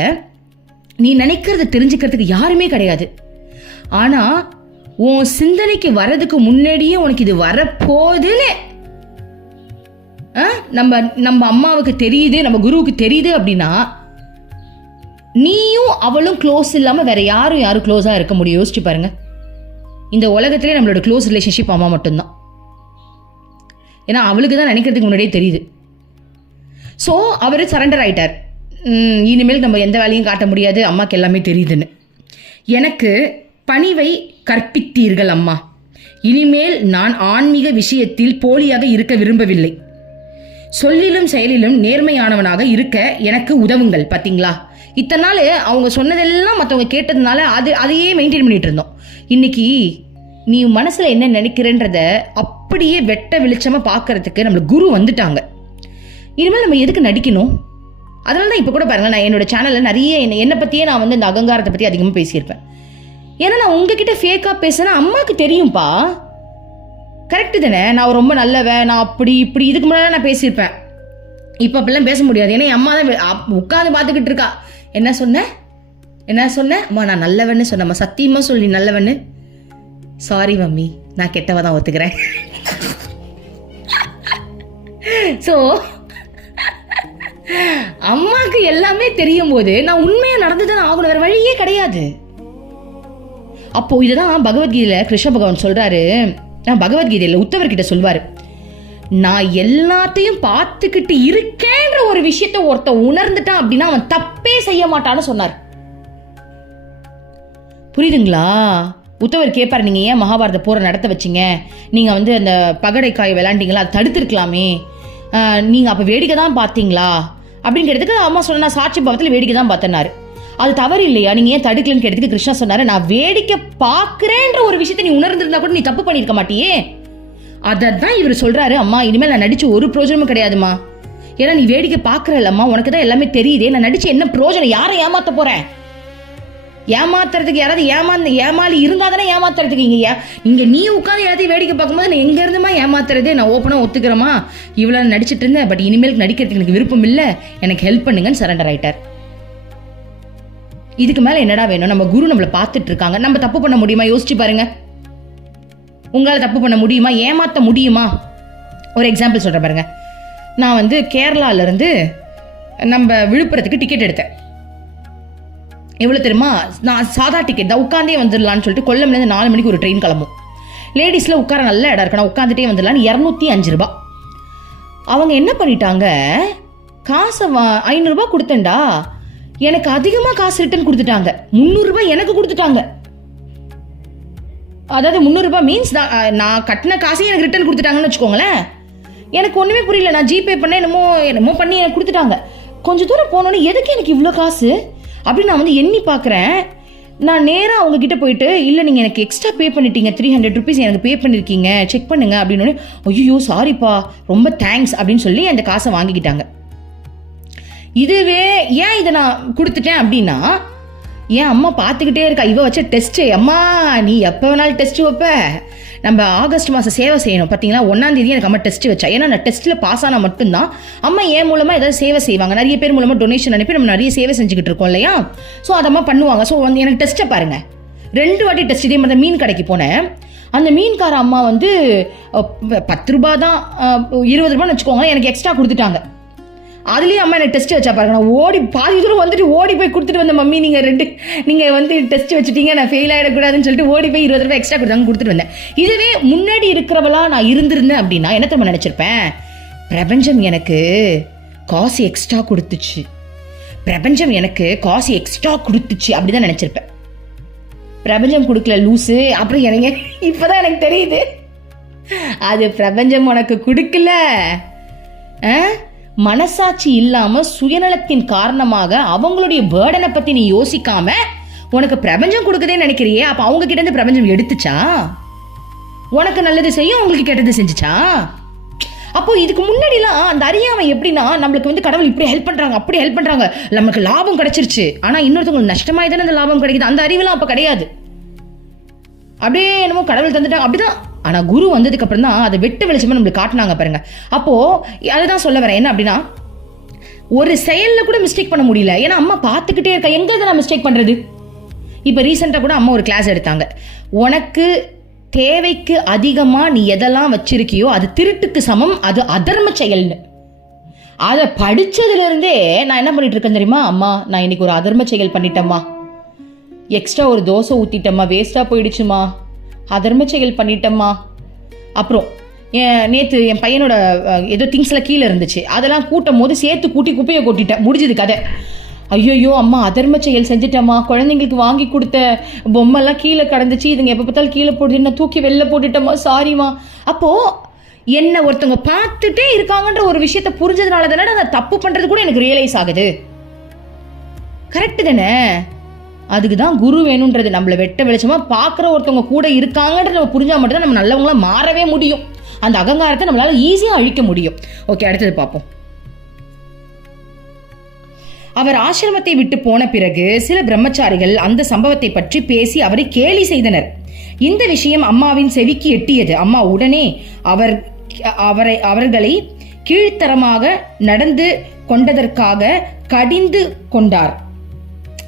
நீ நினைக்கிறத தெரிஞ்சுக்கிறதுக்கு யாருமே கிடையாது. ஆனால் உன் சிந்தனைக்கு வர்றதுக்கு முன்னாடியே உனக்கு இது வரப்போகுதுன்னு நம்ம அம்மாவுக்கு தெரியுது, நம்ம குருவுக்கு தெரியுது அப்படின்னா நீயும் அவளும் க்ளோஸ் இல்லாமல் வேற யாரும் க்ளோஸாக இருக்க முடியும்? யோசிச்சு பாருங்க. இந்த உலகத்திலே நம்மளோட க்ளோஸ் ரிலேஷன்ஷிப் அம்மா மட்டும்தான். ஏன்னா அவளுக்கு தான் நினைக்கிறதுக்கு முன்னாடியே தெரியுது. ஸோ அவர் சரண்டர் ஆயிட்டார். இனிமேல் நம்ம எந்த வேலையும் காட்ட முடியாது, அம்மாக்கு எல்லாமே தெரியுதுன்னு. எனக்கு பணிவை கற்பித்தீர்கள் அம்மா. இனிமேல் நான் ஆன்மீக விஷயத்தில் போலியாக இருக்க விரும்பவில்லை. சொல்லிலும் செயலிலும் நேர்மையானவனாக இருக்க எனக்கு உதவுங்கள். பார்த்தீங்களா? இத்தனை நாள் அவங்க சொன்னதெல்லாம் மற்றவங்க கேட்டதுனால அதையே மெயின்டைன் பண்ணிட்டு இருந்தோம். இன்னைக்கு நீ மனசில் என்ன நினைக்கிறன்றத அப்படியே வெட்ட வெளிச்சமாக பார்க்கறதுக்கு நம்மளுக்கு குரு வந்துட்டாங்க. இனிமேல் நம்ம எதுக்கு நடிக்கணும்? அதனால தான் இப்போ கூட பாருங்கள், நான் என்னோட சேனலில் நிறைய என்னை பற்றியே நான் வந்து இந்த அகங்காரத்தை பற்றி அதிகமாக பேசியிருப்பேன். ஏன்னா நான் உங்ககிட்ட ஃபேக்காக பேசுனா அம்மாவுக்கு தெரியும்ப்பா. கரெக்டு தானே? நான் ரொம்ப நல்லவன், நான் அப்படி இப்படி இதுக்கு முன்னாடி நான் பேசியிருப்பேன். இப்போ அப்படிலாம் பேச முடியாது. ஏன்னா என் அம்மா தான் உட்காந்து பார்த்துக்கிட்டு இருக்கா. என்ன சொன்ன அம்மா? நான் நல்லவன்னு சொன்னம்மா. சத்தியமா சொல்லி நல்லவன்னு. சாரி மம்மி, நான் கெட்டவ தான் ஒத்துக்கிறேன். ஸோ அம்மாவுக்கு எல்லாமே தெரியும் போது நான் உண்மையா நடந்துதான் ஆகணும், வேற வழியே கிடையாது. அப்போ இதுதான் பகவத்கீதையில கிருஷ்ண பகவான் சொல்றாரு, நான் பகவத்கீதையில் உத்தவர்கிட்ட சொல்வாரு, நான் எல்லாத்தையும் பார்த்துக்கிட்டு இருக்கேன்ற ஒரு விஷயத்த ஒருத்த உணர்ந்துட்டான் அப்படின்னா அவன் தப்பே செய்ய மாட்டான்னு சொன்னார். புரியுதுங்களா? உத்தவர் கேட்பார், நீங்க ஏன் மகாபாரத போரை நடத்த வச்சிங்க, நீங்க வந்து அந்த பகடைக்காய் விளையாண்டீங்களா, அதை தடுத்திருக்கலாமே, நீங்க அப்ப வேடிக்கை தான் பார்த்தீங்களா அப்படின்னு கேட்டதுக்கு அம்மா சொன்னா, சாட்சி பாவத்தில் வேடிக்கை தான் பார்த்தனாரு. அது தவறு இல்லையா, நீங்க ஏன் தடுக்கலன்னு கேட்டதுக்கு கிருஷ்ணா சொன்னாரு, நான் வேடிக்கை பார்க்கிறேன்ற ஒரு விஷயத்த நீ உணர்ந்திருந்தா கூட நீ தப்பு பண்ணிருக்க மாட்டியே. அதான் இவர் சொல்றாரு, அம்மா இனிமேல் நான் நடிச்சு ஒரு பிரயோஜனமும் கிடையாதுமா, ஏன்னா நீ வேடிக்கை பார்க்கறல்லம்மா, உனக்கு தான் எல்லாமே தெரியுதே, நான் நடிச்சு என்ன பிரயோஜனம், யாரை ஏமாத்த போறேன், ஏமாத்துறதுக்கு யாராவது ஏமாளி இருந்தா தானே ஏமாத்துறதுக்கு. இங்க நீ உட்காந்து எல்லாத்தையும் வேடிக்கை பார்க்கும்போது நான் எங்க இருந்துமா ஏமாத்துறது, நான் ஓப்பனா ஒத்துக்கிறேமா, இவ்வளவு நடிச்சிட்டு இருந்தேன், பட் இனிமேல் நடிக்கிறதுக்கு எனக்கு விருப்பம் இல்லை, எனக்கு ஹெல்ப் பண்ணுங்கன்னு சரண்டர் ஆயிட்டார். இதுக்கு மேல என்னடா வேணும்? நம்ம குரு நம்மளை பார்த்துட்டு இருக்காங்க, நம்ம தப்பு பண்ண முடியுமா? யோசிச்சு பாருங்க, உங்களால தப்பு பண்ண முடியுமா, ஏமாத்த முடியுமா? ஒரு எக்ஸாம்பிள் சொல்றேன் பாருங்க. நான் வந்து கேரளால இருந்து நம்ம விழுப்புரத்துக்கு டிக்கெட் எடுத்தேன். எவ்வளோ தெரியுமா? நான் சாதா டிக்கெட் தான், உட்காந்தே வந்துடலான்னு சொல்லிட்டு கொல்லம்லேருந்து 4 மணிக்கு ஒரு ட்ரெயின் கிளம்பும். லேடிஸில் உட்கார நல்ல இடம் இருக்கணும், உட்காந்துட்டே வந்துடலான்னு 205 ரூபா. அவங்க என்ன பண்ணிட்டாங்க, காசை 500 ரூபா கொடுத்தேன்டா, எனக்கு அதிகமாக காசு ரிட்டர்ன் கொடுத்துட்டாங்க. 300 ரூபாய் எனக்கு கொடுத்துட்டாங்க. அதாவது 300 ரூபாய் மீன்ஸ் நான் கட்டின காசையும் எனக்கு ரிட்டர்ன் கொடுத்துட்டாங்கன்னு வச்சுக்கோங்களேன். எனக்கு ஒன்றுமே புரியல, நான் ஜிபே பண்ண என்னமோ பண்ணி எனக்கு கொடுத்துட்டாங்க. கொஞ்சம் தூரம் போனோன்னே எதுக்கு எனக்கு இவ்வளோ காசு அப்படின்னு நான் வந்து எண்ணி பார்க்குறேன். நான் நேராக அவங்க கிட்ட போயிட்டு, இல்லை நீங்கள் எனக்கு எக்ஸ்ட்ரா பே பண்ணிட்டீங்க, 300 ருபீஸ் எனக்கு பே பண்ணியிருக்கீங்க, செக் பண்ணுங்க அப்படின்னு. ஐயோ சாரிப்பா, ரொம்ப தேங்க்ஸ் அப்படின்னு சொல்லி அந்த காசை வாங்கிக்கிட்டாங்க. இதுவே ஏன் இதை நான் கொடுத்துட்டேன் அப்படின்னா, என் அம்மா பார்த்துக்கிட்டே இருக்கா, இவ வச்ச டெஸ்ட்டு, அம்மா நீ எப்போ வேணாலும் டெஸ்ட் வைப்ப, நம்ம ஆகஸ்ட் மாதம் சேவை செய்யணும் பார்த்தீங்களா, 1ஆம் தேதி எனக்கு அம்மா டெஸ்ட் வச்சா, ஏன்னா நான் டெஸ்ட்டில் பாஸ் ஆனால் மட்டும்தான் அம்மா என் மூலமாக ஏதாவது சேவை செய்வாங்க. நிறைய பேர் மூலமாக டொனேஷன் அனுப்பி நம்ம நிறைய சேவை செஞ்சுக்கிட்டு இருக்கோம் இல்லையா, ஸோ அதம்மா பண்ணுவாங்க. ஸோ வந்து எனக்கு டெஸ்ட்டை பாருங்கள், 2 வாட்டி டெஸ்ட். இதே மாதிரி மீன் கடைக்கு போனேன், அந்த மீன்கார அம்மா வந்து 10 ரூபா தான், 20 ரூபான்னு வச்சுக்கோங்க, எனக்கு எக்ஸ்ட்ரா கொடுத்துட்டாங்க. அதுலேயும் அம்மா எனக்கு டெஸ்ட் வச்சா பாருங்க, நான் ஓடி பாதி தூரம் வந்துட்டு ஓடி போய் கொடுத்துட்டு வந்தேன், மம்மி நீங்கள் வந்து டெஸ்ட் வச்சுட்டீங்க, நான் ஃபெயில் ஆகிடக்கூடாதுன்னு சொல்லிட்டு ஓடி போய் 20 ரூபாய் எக்ஸ்ட்ரா கொடுத்துட்டு வந்தேன். இதுவே முன்னாடி இருக்கிறவளா நான் இருந்திருந்தேன் அப்படின்னா என்ன தெரியுமா நினச்சிருப்பேன், பிரபஞ்சம் எனக்கு காசு எக்ஸ்ட்ரா கொடுத்துச்சு, பிரபஞ்சம் எனக்கு காசு எக்ஸ்ட்ரா கொடுத்துச்சு அப்படிதான் நினச்சிருப்பேன். பிரபஞ்சம் கொடுக்கல லூசு. அப்புறம் எனக்கு இப்போதான் எனக்கு தெரியுது, அது பிரபஞ்சம் உனக்கு கொடுக்கல, மனசாட்சி இல்லாம சுயநலத்தின் காரணமாக அவங்களுடைய பேர்டனை பத்தி நீ யோசிக்காம உனக்கு பிரபஞ்சம் கொடுக்குதே நினைக்கிறியே, அப்ப அவங்க கிட்ட இருந்து பிரபஞ்சம் எடுத்துச்சா, உனக்கு நல்லது செய்யும் உங்களுக்கு கெட்டது செஞ்சுச்சா? அப்போ இதுக்கு முன்னாடிலாம் அந்த அறியாமை எப்படின்னா, நம்மளுக்கு வந்து கடவுள் இப்படி ஹெல்ப் பண்றாங்க, அப்படி ஹெல்ப் பண்றாங்க, நமக்கு லாபம் கிடைச்சிருச்சு, ஆனா இன்னொருத்தவங்களுக்கு நஷ்டமாய் தானே அந்த லாபம் கிடைக்குது. அந்த அறிவுலாம் அப்ப கிடையாது, அப்படியே என்னமோ கடவுள் தந்துட்டாங்க அப்படிதான். ஆனா குரு வந்ததுக்கு அப்புறம் தான் அதை வெட்ட வெளிச்சமா நம்மளுக்கு காட்டினாங்க பாருங்க. அப்போ அதுதான் சொல்ல வரேன், என்ன அப்படின்னா, ஒரு செயல்ல கூட மிஸ்டேக் பண்ண முடியல, ஏன்னா அம்மா பார்த்துக்கிட்டே இருக்கா, எங்க நான் மிஸ்டேக் பண்றது. இப்ப ரீசெண்டா கூட அம்மா ஒரு கிளாஸ் எடுத்தாங்க, உனக்கு தேவைக்கு அதிகமா நீ எதெல்லாம் வச்சிருக்கியோ அது திருட்டுக்கு சமம், அது அதர்ம செயல்னு. அதை படிச்சதுல இருந்தே நான் என்ன பண்ணிட்டு இருக்கேன் தெரியுமா, அம்மா நான் இன்னைக்கு ஒரு அதர்ம செயல் பண்ணிட்டேம்மா, எக்ஸ்ட்ரா ஒரு தோசை ஊத்திட்டம்மா, வேஸ்டா போயிடுச்சுமா, அதர்ம செயல் பண்ணிட்டம்மா. அப்புறம் நேற்று என் பையனோட ஏதோ திங்ஸ்லாம் கீழே இருந்துச்சு, அதெல்லாம் கூட்டும் போது சேர்த்து கூட்டி குப்பையை கொட்டிட்டேன், முடிஞ்சது கதை. ஐயோ அம்மா அதர்ம செயல் செஞ்சுட்டம்மா, குழந்தைங்களுக்கு வாங்கி கொடுத்த பொம்மைலாம் கீழே கடந்துச்சு, இதுங்க எப்போ பார்த்தாலும் கீழே போட்டு நான் தூக்கி வெளில போட்டுட்டம்மா, சாரிம்மா. அப்போது என்ன ஒருத்தவங்க பார்த்துட்டே இருக்காங்கன்ற ஒரு விஷயத்த புரிஞ்சதுனால தானே அந்த தப்பு பண்ணுறது கூட எனக்கு ரியலைஸ் ஆகுது. கரெக்டு தானே? அதுக்கு தான் குரு வேணுன்றது. நம்மளை வெட்ட வெளிச்சமா பார்க்குற ஒருத்தவங்க கூட இருக்காங்கன்றது நம்ம புரிஞ்சா மட்டும் தான் நம்ம நல்லவங்களா மாறவே முடியும், அந்த அகங்காரத்தை நம்மளால ஈஸியாக அழிக்க முடியும். ஓகே, அடுத்தது பார்ப்போம். அவர் ஆசிரமத்தை விட்டு போன பிறகு சில பிரம்மச்சாரிகள் அந்த சம்பவத்தை பற்றி பேசி அவரை கேலி செய்தனர். இந்த விஷயம் அம்மாவின் செவிக்கு எட்டியது. அம்மா உடனே அவர்களை கீழ்த்தரமாக நடந்து கொண்டதற்காக கடிந்து கொண்டார்.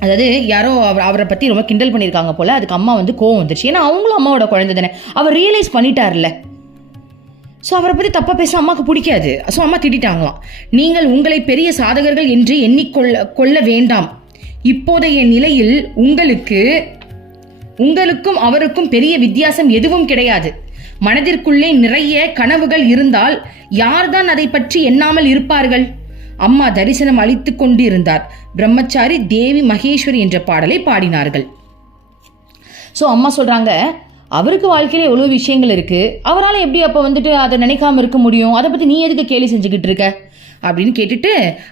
அதாவது யாரோ அவரை பற்றி ரொம்ப கிண்டல் பண்ணியிருக்காங்க போல, அதுக்கு அம்மா வந்து கோவம் வந்துருச்சு. ஏன்னா அவங்களும் அம்மாவோட குழந்தை தானே, அவர் ரியலைஸ் பண்ணிட்டார்ல. ஸோ அவரை பற்றி தப்பாக பேச அம்மாவுக்கு பிடிக்காது. ஸோ அம்மா திட்டாங்களாம், நீங்கள் உங்களை பெரிய சாதகர்கள் என்று எண்ணிக்கொள்ள வேண்டாம், இப்போதைய நிலையில் உங்களுக்கும் அவருக்கும் பெரிய வித்தியாசம் எதுவும் கிடையாது. மனதிற்குள்ளே நிறைய கனவுகள் இருந்தால் யார்தான் அதை பற்றி எண்ணாமல் இருப்பார்கள்? அம்மா தரிசனம் அளித்துக் கொண்டிருந்தார். பிரம்மச்சாரி தேவி மகேஸ்வரி என்ற பாடலை பாடினார்கள். ஸோ அம்மா சொல்றாங்க, அவருக்கு வாழ்க்கையில எவ்வளவு விஷயங்கள் இருக்கு, அவரால் எப்படி அப்போ வந்துட்டு அதை நினைக்காம இருக்க முடியும்? அதை பத்தி நீ எதுக்கு கேலி செஞ்சுக்கிட்டு இருக்க அப்படின்னு கேட்டுட்டு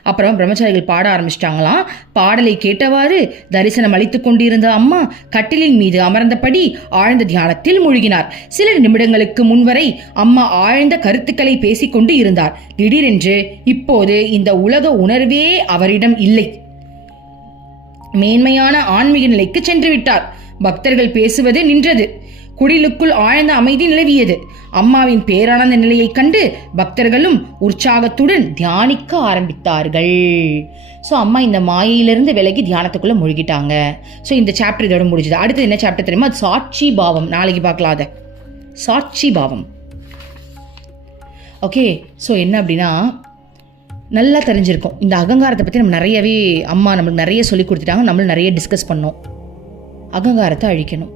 அப்புறம் பிரம்மச்சாரிகள் பாட ஆரம்பிச்சிட்டாங்களாம். பாடலை கேட்டவாறு தரிசனம் அளித்துக் கொண்டிருந்த அம்மா கட்டிலின் மீது அமர்ந்தபடி ஆழ்ந்த தியானத்தில் மூழ்கினார். சில நிமிடங்களுக்கு முன்வரை அம்மா ஆழ்ந்த கருத்துக்களை பேசிக்கொண்டு இருந்தார். திடீரென்று இப்போது இந்த உலக உணர்வே அவரிடம் இல்லை. மேன்மையான ஆன்மீக நிலைக்கு சென்று விட்டார். பக்தர்கள் பேசுவது நின்றது. குடிலுக்குள் ஆழ்ந்த அமைதி நிலவியது. அம்மாவின் பேரானந்த நிலையை கண்டு பக்தர்களும் உற்சாகத்துடன் தியானிக்க ஆரம்பித்தார்கள். ஸோ அம்மா இந்த மாயையிலிருந்து விலகி தியானத்துக்குள்ள மூழ்கிட்டாங்க. ஸோ இந்த சாப்டர் இதோட முடிஞ்சது. அடுத்தது என்ன சாப்டர் தெரியுமா? அது சாட்சி பாவம். நாளைக்கு பார்க்கலாம். அதை சாட்சி பாவம். ஓகே, ஸோ என்ன அப்படின்னா, நல்லா தெரிஞ்சிருக்கும் இந்த அகங்காரத்தை பற்றி நம்ம நிறையவே அம்மா நம்மளுக்கு நிறைய சொல்லி கொடுத்துட்டாங்க. நம்மளும் நிறைய டிஸ்கஸ் பண்ணோம். அகங்காரத்தை அழிக்கணும்,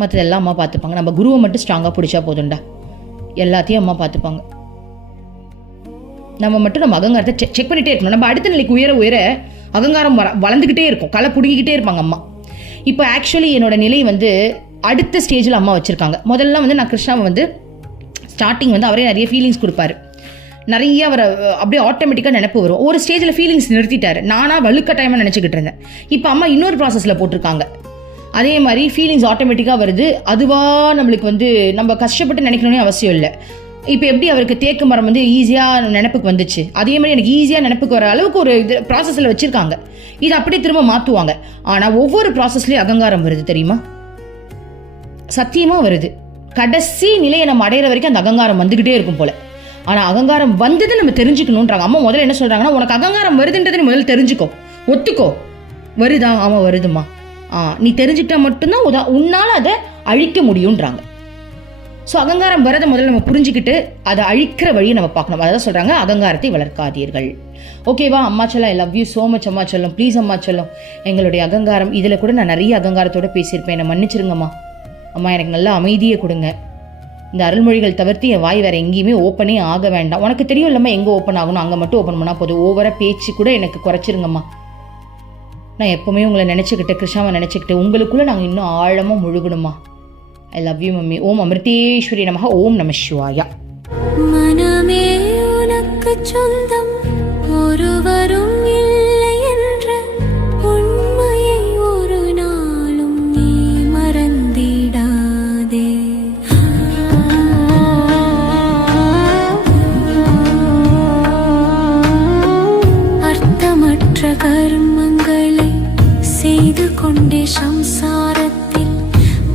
மற்றதெல்லாம் அம்மா பார்த்துப்பாங்க. நம்ம குருவை மட்டும் ஸ்ட்ராங்காக பிடிச்சா போதும்டா, எல்லாத்தையும் அம்மா பார்த்துப்பாங்க. நம்ம மட்டும் நம்ம அகங்காரத்தை செக் பண்ணிகிட்டே இருக்கணும். நம்ம அடுத்த நிலைக்கு உயர உயர அகங்காரம் வளர்ந்துக்கிட்டே இருக்கும், களை பிடுங்கிக்கிட்டே இருப்பாங்க அம்மா. இப்போ ஆக்சுவலி என்னோட நிலை வந்து அடுத்த ஸ்டேஜில் அம்மா வச்சுருக்காங்க. முதல்ல வந்து நான் கிருஷ்ணாவை வந்து ஸ்டார்டிங் வந்து அவரே நிறைய ஃபீலிங்ஸ் கொடுப்பாரு, நிறைய அவரை அப்படியே ஆட்டோமேட்டிக்காக நினைப்பு வரும். ஒரு ஸ்டேஜில் ஃபீலிங்ஸ் நிறுத்திட்டாரு. நானாக வலுக்கட்டாயமாக நினச்சிக்கிட்டு இருந்தேன். இப்போ அம்மா இன்னொரு ப்ராசஸில் போட்டிருக்காங்க. அதே மாதிரி ஃபீலிங்ஸ் ஆட்டோமேட்டிக்காக வருது. அதுவாக நம்மளுக்கு வந்து நம்ம கஷ்டப்பட்டு நினைக்கணும்னு அவசியம் இல்லை. இப்போ எப்படி அவருக்கு தேக்கு மரம் வந்து ஈஸியாக நினைப்புக்கு வந்துச்சு, அதே மாதிரி எனக்கு ஈஸியாக நினைப்புக்கு வர அளவுக்கு ஒரு இது ப்ராசஸில் வச்சுருக்காங்க. இது அப்படியே திரும்ப மாற்றுவாங்க. ஆனால் ஒவ்வொரு ப்ராசஸ்லேயும் அகங்காரம் வருது தெரியுமா? சத்தியமாக வருது. கடைசி நிலையை நம்ம அடையிற வரைக்கும் அந்த அகங்காரம் வந்துக்கிட்டே இருக்கும் போல. ஆனால் அகங்காரம் வந்தது நம்ம தெரிஞ்சுக்கணுன்றாங்க அம்மா. முதல்ல என்ன சொல்கிறாங்கன்னா, உனக்கு அகங்காரம் வருதுன்றதை நீ முதல்ல தெரிஞ்சுக்கோ, ஒத்துக்கோ. வருதா? ஆமாம் வருதுமா. நீ தெரிஞ்சுக்கிட்டா மட்டும்தான் உன்னால் அதை அழிக்க முடியுன்றாங்க. ஸோ அகங்காரம் வரதை முதல்ல நம்ம புரிஞ்சுக்கிட்டு அதை அழிக்கிற வழியை நம்ம பார்க்கணும். அதான் சொல்கிறாங்க, அகங்காரத்தை வளர்க்காதீர்கள். ஓகேவா அம்மா செல்லம்? ஐ லவ் யூ ஸோ மச் அம்மா செல்லம். ப்ளீஸ் அம்மா செல்லம், எங்களுடைய அகங்காரம் இதில் கூட நான் நிறைய அகங்காரத்தோடு பேசியிருப்பேன், என்னை மன்னிச்சிருங்கம்மா. அம்மா எனக்கு நல்ல அமைதியை கொடுங்க. இந்த அருள்மொழிகள் தவிர்த்து என் வாய் வேறு எங்கேயுமே ஓப்பனே ஆக வேண்டாம். உனக்கு தெரியும் இல்லாமல் எங்கே ஓப்பன் ஆகணும் அங்கே மட்டும் ஓப்பன் பண்ணால் போதும். ஓவராக பேச்சு கூட எனக்கு குறைச்சிருங்கம்மா. நான் எப்போவுமே உங்களை நினச்சிக்கிட்டு, கிருஷ்ணாவை நினச்சிக்கிட்டு உங்களுக்குள்ளே நாங்கள் இன்னும் ஆழமாக முழுகணுமா. I love you mummy. ஓம் அமிர்தேஸ்வரி நமஹ. ஓம் நம சிவாயா. மனமே உனக்கு சொந்தம், ஒருவரும் இல்லை என்ற உண்மையை ஒரு நாளும் நீ மறந்திடாதே. அர்த்தமற்ற கர்மங்களை செய்து கொண்டே சம்சாரத்தில்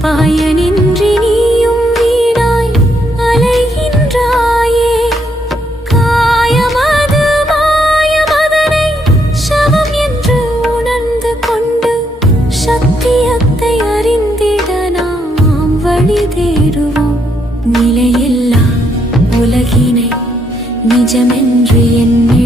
பயனின்றி நீயும் வீணாய் அலைகின்றாயே. காயமது மாயமதனை சவம் என்று உணர்ந்து கொண்டு சத்தியத்தை அறிந்திட நாம் வழி தேடுவோம். நிலையில்லா உலகினை நிஜமென்று எண்ணி